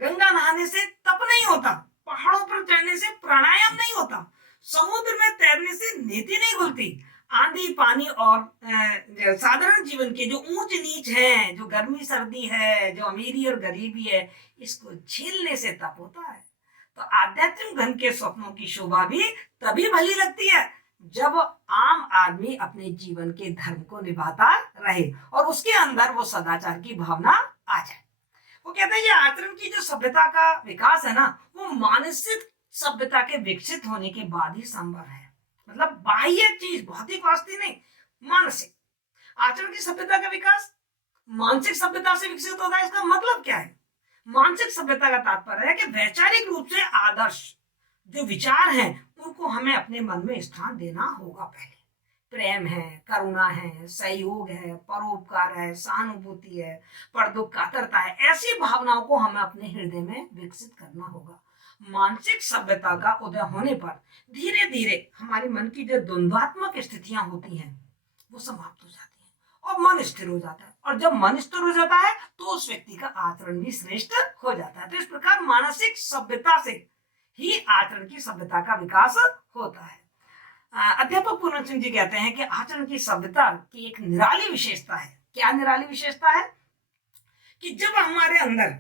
गंगा नहाने से तप नहीं होता, पहाड़ों पर चढ़ने से प्राणायाम नहीं होता, समुद्र में तैरने से नीति नहीं खुलती, आंधी पानी और साधारण जीवन के जो ऊंच नीच है, जो गर्मी सर्दी है, जो अमीरी और गरीबी है, इसको झेलने से तप होता है। तो आध्यात्मिक धन के स्वप्नों की शोभा भी तभी भली लगती है जब आम आदमी अपने जीवन के धर्म को निभाता रहे और उसके अंदर वो सदाचार की भावना आ जाए। वो कहते हैं ये आचरण की जो सभ्यता का विकास है ना, वो मानसिक सभ्यता के विकसित होने के बाद ही संभव है। मतलब बाह्य चीज, भौतिक वास्तु नहीं, मानसिक। आचरण की सभ्यता का विकास मानसिक सभ्यता से विकसित होता है। इसका मतलब क्या है? मानसिक सभ्यता का तात्पर्य है कि वैचारिक रूप से आदर्श जो विचार हैं उनको हमें अपने मन में स्थान देना होगा। पहले प्रेम है, करुणा है, सहयोग है, परोपकार है, सहानुभूति है, परदुख कातरता है, ऐसी भावनाओं को हमें अपने हृदय में विकसित करना होगा। मानसिक सभ्यता का उदय होने पर धीरे धीरे हमारे मन की जो द्वंद्वात्मक स्थितियां होती हैं वो समाप्त हो जाती हैं और मन स्थिर हो जाता है, और जब मन स्थिर हो जाता है तो उस व्यक्ति का आचरण भी श्रेष्ठ हो जाता है। तो इस प्रकार मानसिक सभ्यता से ही आचरण की सभ्यता का विकास होता है। अध्यापक पूर्ण सिंह जी कहते हैं कि आचरण की सभ्यता की एक निराली विशेषता है। क्या निराली विशेषता है? कि जब हमारे अंदर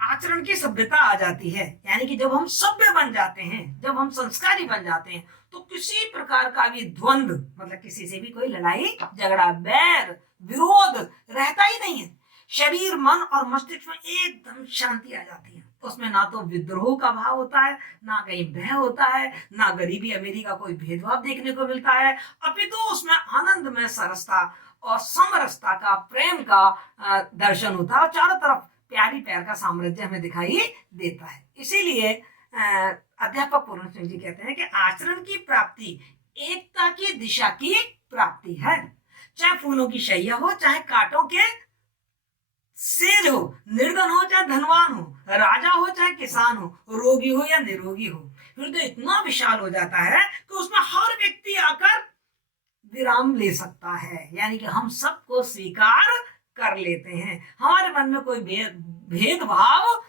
आचरण की सभ्यता आ जाती है, यानी कि जब हम सभ्य बन जाते हैं, जब हम संस्कारी बन जाते हैं, तो किसी प्रकार का भी द्वंद्व, मतलब किसी से भी कोई लड़ाई झगड़ा, बैर विरोध रहता ही नहीं है। शरीर, मन और मस्तिष्क में एकदम शांति आ जाती है। उसमें ना तो विद्रोह का भाव होता है, ना कहीं भय होता है, ना गरीबी अमीरी का कोई भेदभाव देखने को मिलता है, अपितु उसमें आनंद में सरसता और समरसता का, प्रेम का दर्शन होता है और चारों तरफ प्यारी प्यार का साम्राज्य हमें दिखाई देता है। इसीलिए अध्यापक पूर्ण सिंह जी कहते हैं कि आचरण की प्राप्ति एकता की दिशा की प्राप्ति है। चाहे फूलों की शैया हो, चाहे कांटों के सेज हो, निर्धन हो चाहे धनवान हो, राजा हो चाहे किसान हो, रोगी हो या निरोगी हो, हृदय इतना विशाल हो जाता है कि उसमें हर व्यक्ति आकर विराम ले सकता है। यानी कि हम सबको स्वीकार कर लेते हैं। हमारे मन में कोई भेदभाव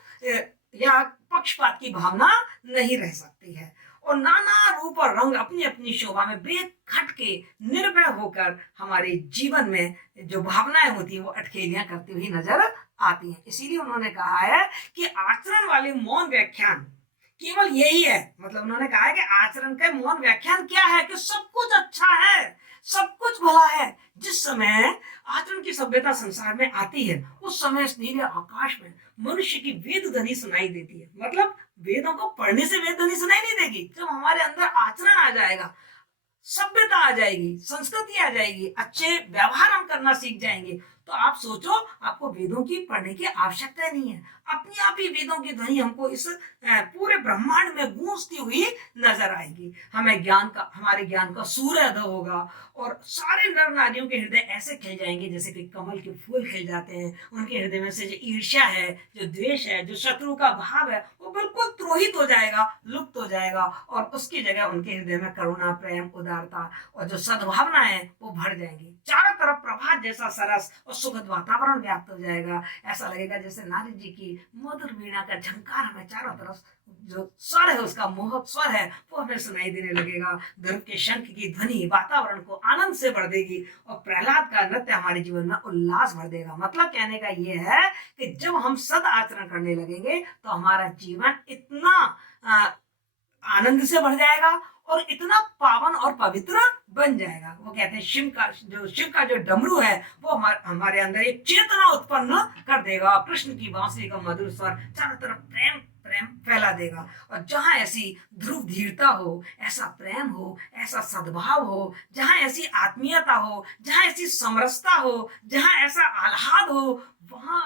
या पक्षपात की भावना नहीं रह सकती है। और नाना रूप और रंग अपनी अपनी शोभा में बेखट के निर्भय होकर हमारे जीवन में जो भावनाएं होती है वो अटखेलियां करती हुई नजर आती हैं। इसीलिए उन्होंने कहा है कि आचरण वाले मौन व्याख्यान केवल यही है। मतलब उन्होंने कहा है कि आचरण का मौन व्याख्यान क्या है कि सब कुछ अच्छा है, सब कुछ भला है। जिस समय आचरण की सभ्यता संसार में आती है उस समय इस नीले आकाश में मनुष्य की वेद ध्वनि सुनाई देती है। मतलब वेदों को पढ़ने से वेद ध्वनि सुनाई नहीं देगी। जब हमारे अंदर आचरण आ जाएगा, सभ्यता आ जाएगी, संस्कृति आ जाएगी, अच्छे व्यवहार हम करना सीख जाएंगे, तो आप सोचो आपको वेदों की पढ़ने की आवश्यकता नहीं है। अपने आप ही वेदों की ध्वनि हमको इस पूरे ब्रह्मांड में गूंजती हुई नजर आएगी। हमारे ज्ञान का सूर्योदय होगा और सारे नर नारियों के हृदय ऐसे खिल जाएंगे जैसे कि कमल के फूल खिल जाते हैं। उनके हृदय में से जो ईर्ष्या है, जो द्वेष है, जो शत्रु का भाव है, वो बिल्कुल त्रोहित हो जाएगा, लुप्त हो जाएगा और उसकी जगह उनके हृदय में करुणा, प्रेम, उदारता और जो सद्भावना है वो भर जाएंगी। चारों तरफ प्रभात जैसा सरस और सुखद वातावरण व्याप्त हो जाएगा। ऐसा लगेगा जैसे नारद जी की मधुर वीणा का झंकार हमें चारों तरफ जो स्वर है, उसका मोहक स्वर है, वो हमें सुनाई देने लगेगा। ध्रुव के शंख की ध्वनि वातावरण को आनंद से भर देगी और प्रहलाद का नृत्य हमारे जीवन में उल्लास भर देगा। मतलब कहने का ये है कि जब हम सद आचरण करने लगेंगे तो हमारा जीवन इतना आनंद से भर जाएगा और इतना पावन और पवित्र बन जाएगा। वो कहते हैं शिव का जो डमरू है वो हमारे अंदर एक चेतना उत्पन्न कर देगा। कृष्ण की बांसुरी का मधुर स्वर चारों तरफ प्रेम प्रेम फैला देगा। और जहां ऐसी ध्रुव धीरता हो, ऐसा प्रेम हो, ऐसा सद्भाव हो, जहां ऐसी आत्मीयता हो, जहां ऐसी समरसता हो, जहां ऐसा आह्लाद हो, वहां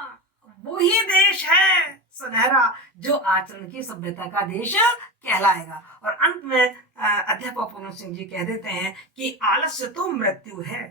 वही देश है सुनहरा जो आचरण की सभ्यता का देश कहलाएगा। और अंत में अध्यापक पूर्ण सिंह जी कह देते हैं कि आलस्य तो मृत्यु है।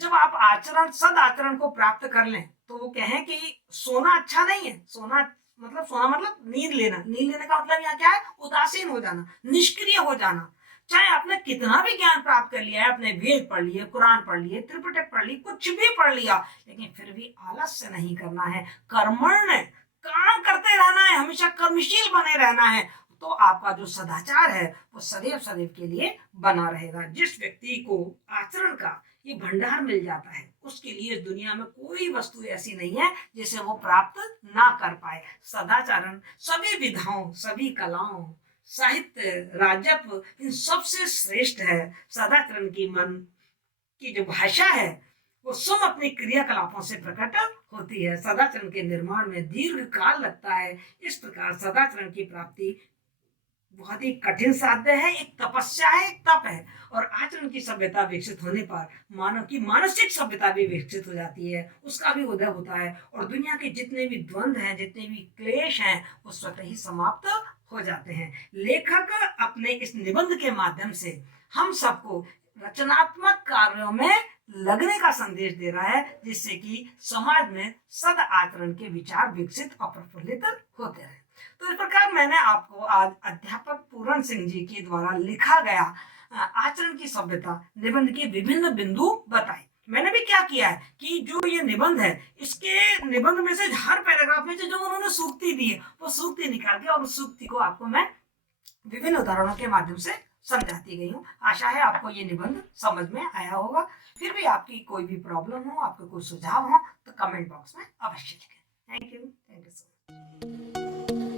जब आप सद आचरण को प्राप्त कर लें तो वो कहें कि सोना अच्छा नहीं है। सोना मतलब नींद लेने का मतलब यहाँ क्या है? उदासीन हो जाना, निष्क्रिय हो जाना। चाहे आपने कितना भी ज्ञान प्राप्त कर लिया है, अपने वेद पढ़ लिए, कुरान पढ़ लिए, त्रिपिटक पढ़ ली, कुछ भी पढ़ लिया, लेकिन फिर भी आलस्य नहीं करना है। कर्मण्य काम करते रहना है, हमेशा कर्मशील बने रहना है। तो आपका जो सदाचार है वो सदैव सदैव के लिए बना रहेगा। जिस व्यक्ति को आचरण का ये भंडार मिल जाता है उसके लिए इस दुनिया में कोई वस्तु ऐसी नहीं है जिसे वो प्राप्त ना कर पाए। सदाचारण सभी विधाओं, सभी कलाओं, साहित्य, राजत्व, इन सबसे श्रेष्ठ है। सदाचरण की मन की जो भाषा है वो स्वयं अपनी क्रियाकलापों से प्रकट होती है। सदाचरण के निर्माण में दीर्घ काल लगता है। इस प्रकार सदाचरण की प्राप्ति बहुत ही कठिन साध्य है, एक तपस्या है, एक तप है। और आचरण की सभ्यता विकसित होने पर मानव की मानसिक सभ्यता भी विकसित हो जाती है, उसका भी उदय होता है और दुनिया के जितने भी द्वंद्व हैं, जितने भी क्लेश हैं, वो स्वतः ही समाप्त हो जाते हैं। लेखक अपने इस निबंध के माध्यम से हम सबको रचनात्मक कार्यों में लगने का संदेश दे रहा है, जिससे कि समाज में सद आचरण के विचार विकसित और प्रफुल्लित होते रहे। तो इस प्रकार मैंने आपको आज अध्यापक पूरण सिंह जी के द्वारा लिखा गया आचरण की सभ्यता निबंध के विभिन्न बिंदु बताए। मैंने भी क्या किया है कि जो ये निबंध है, इसके निबंध में से हर पैराग्राफ में जो उन्होंने सूक्ति दी है वो सूक्ति निकाल के और उस सूक्ति को आपको मैं विभिन्न उदाहरणों के माध्यम से समझाती गई हूँ। आशा है आपको ये निबंध समझ में आया होगा। फिर भी आपकी कोई भी प्रॉब्लम हो, आपके कोई सुझाव हो तो कमेंट बॉक्स में अवश्य लिखें। Thank you so much.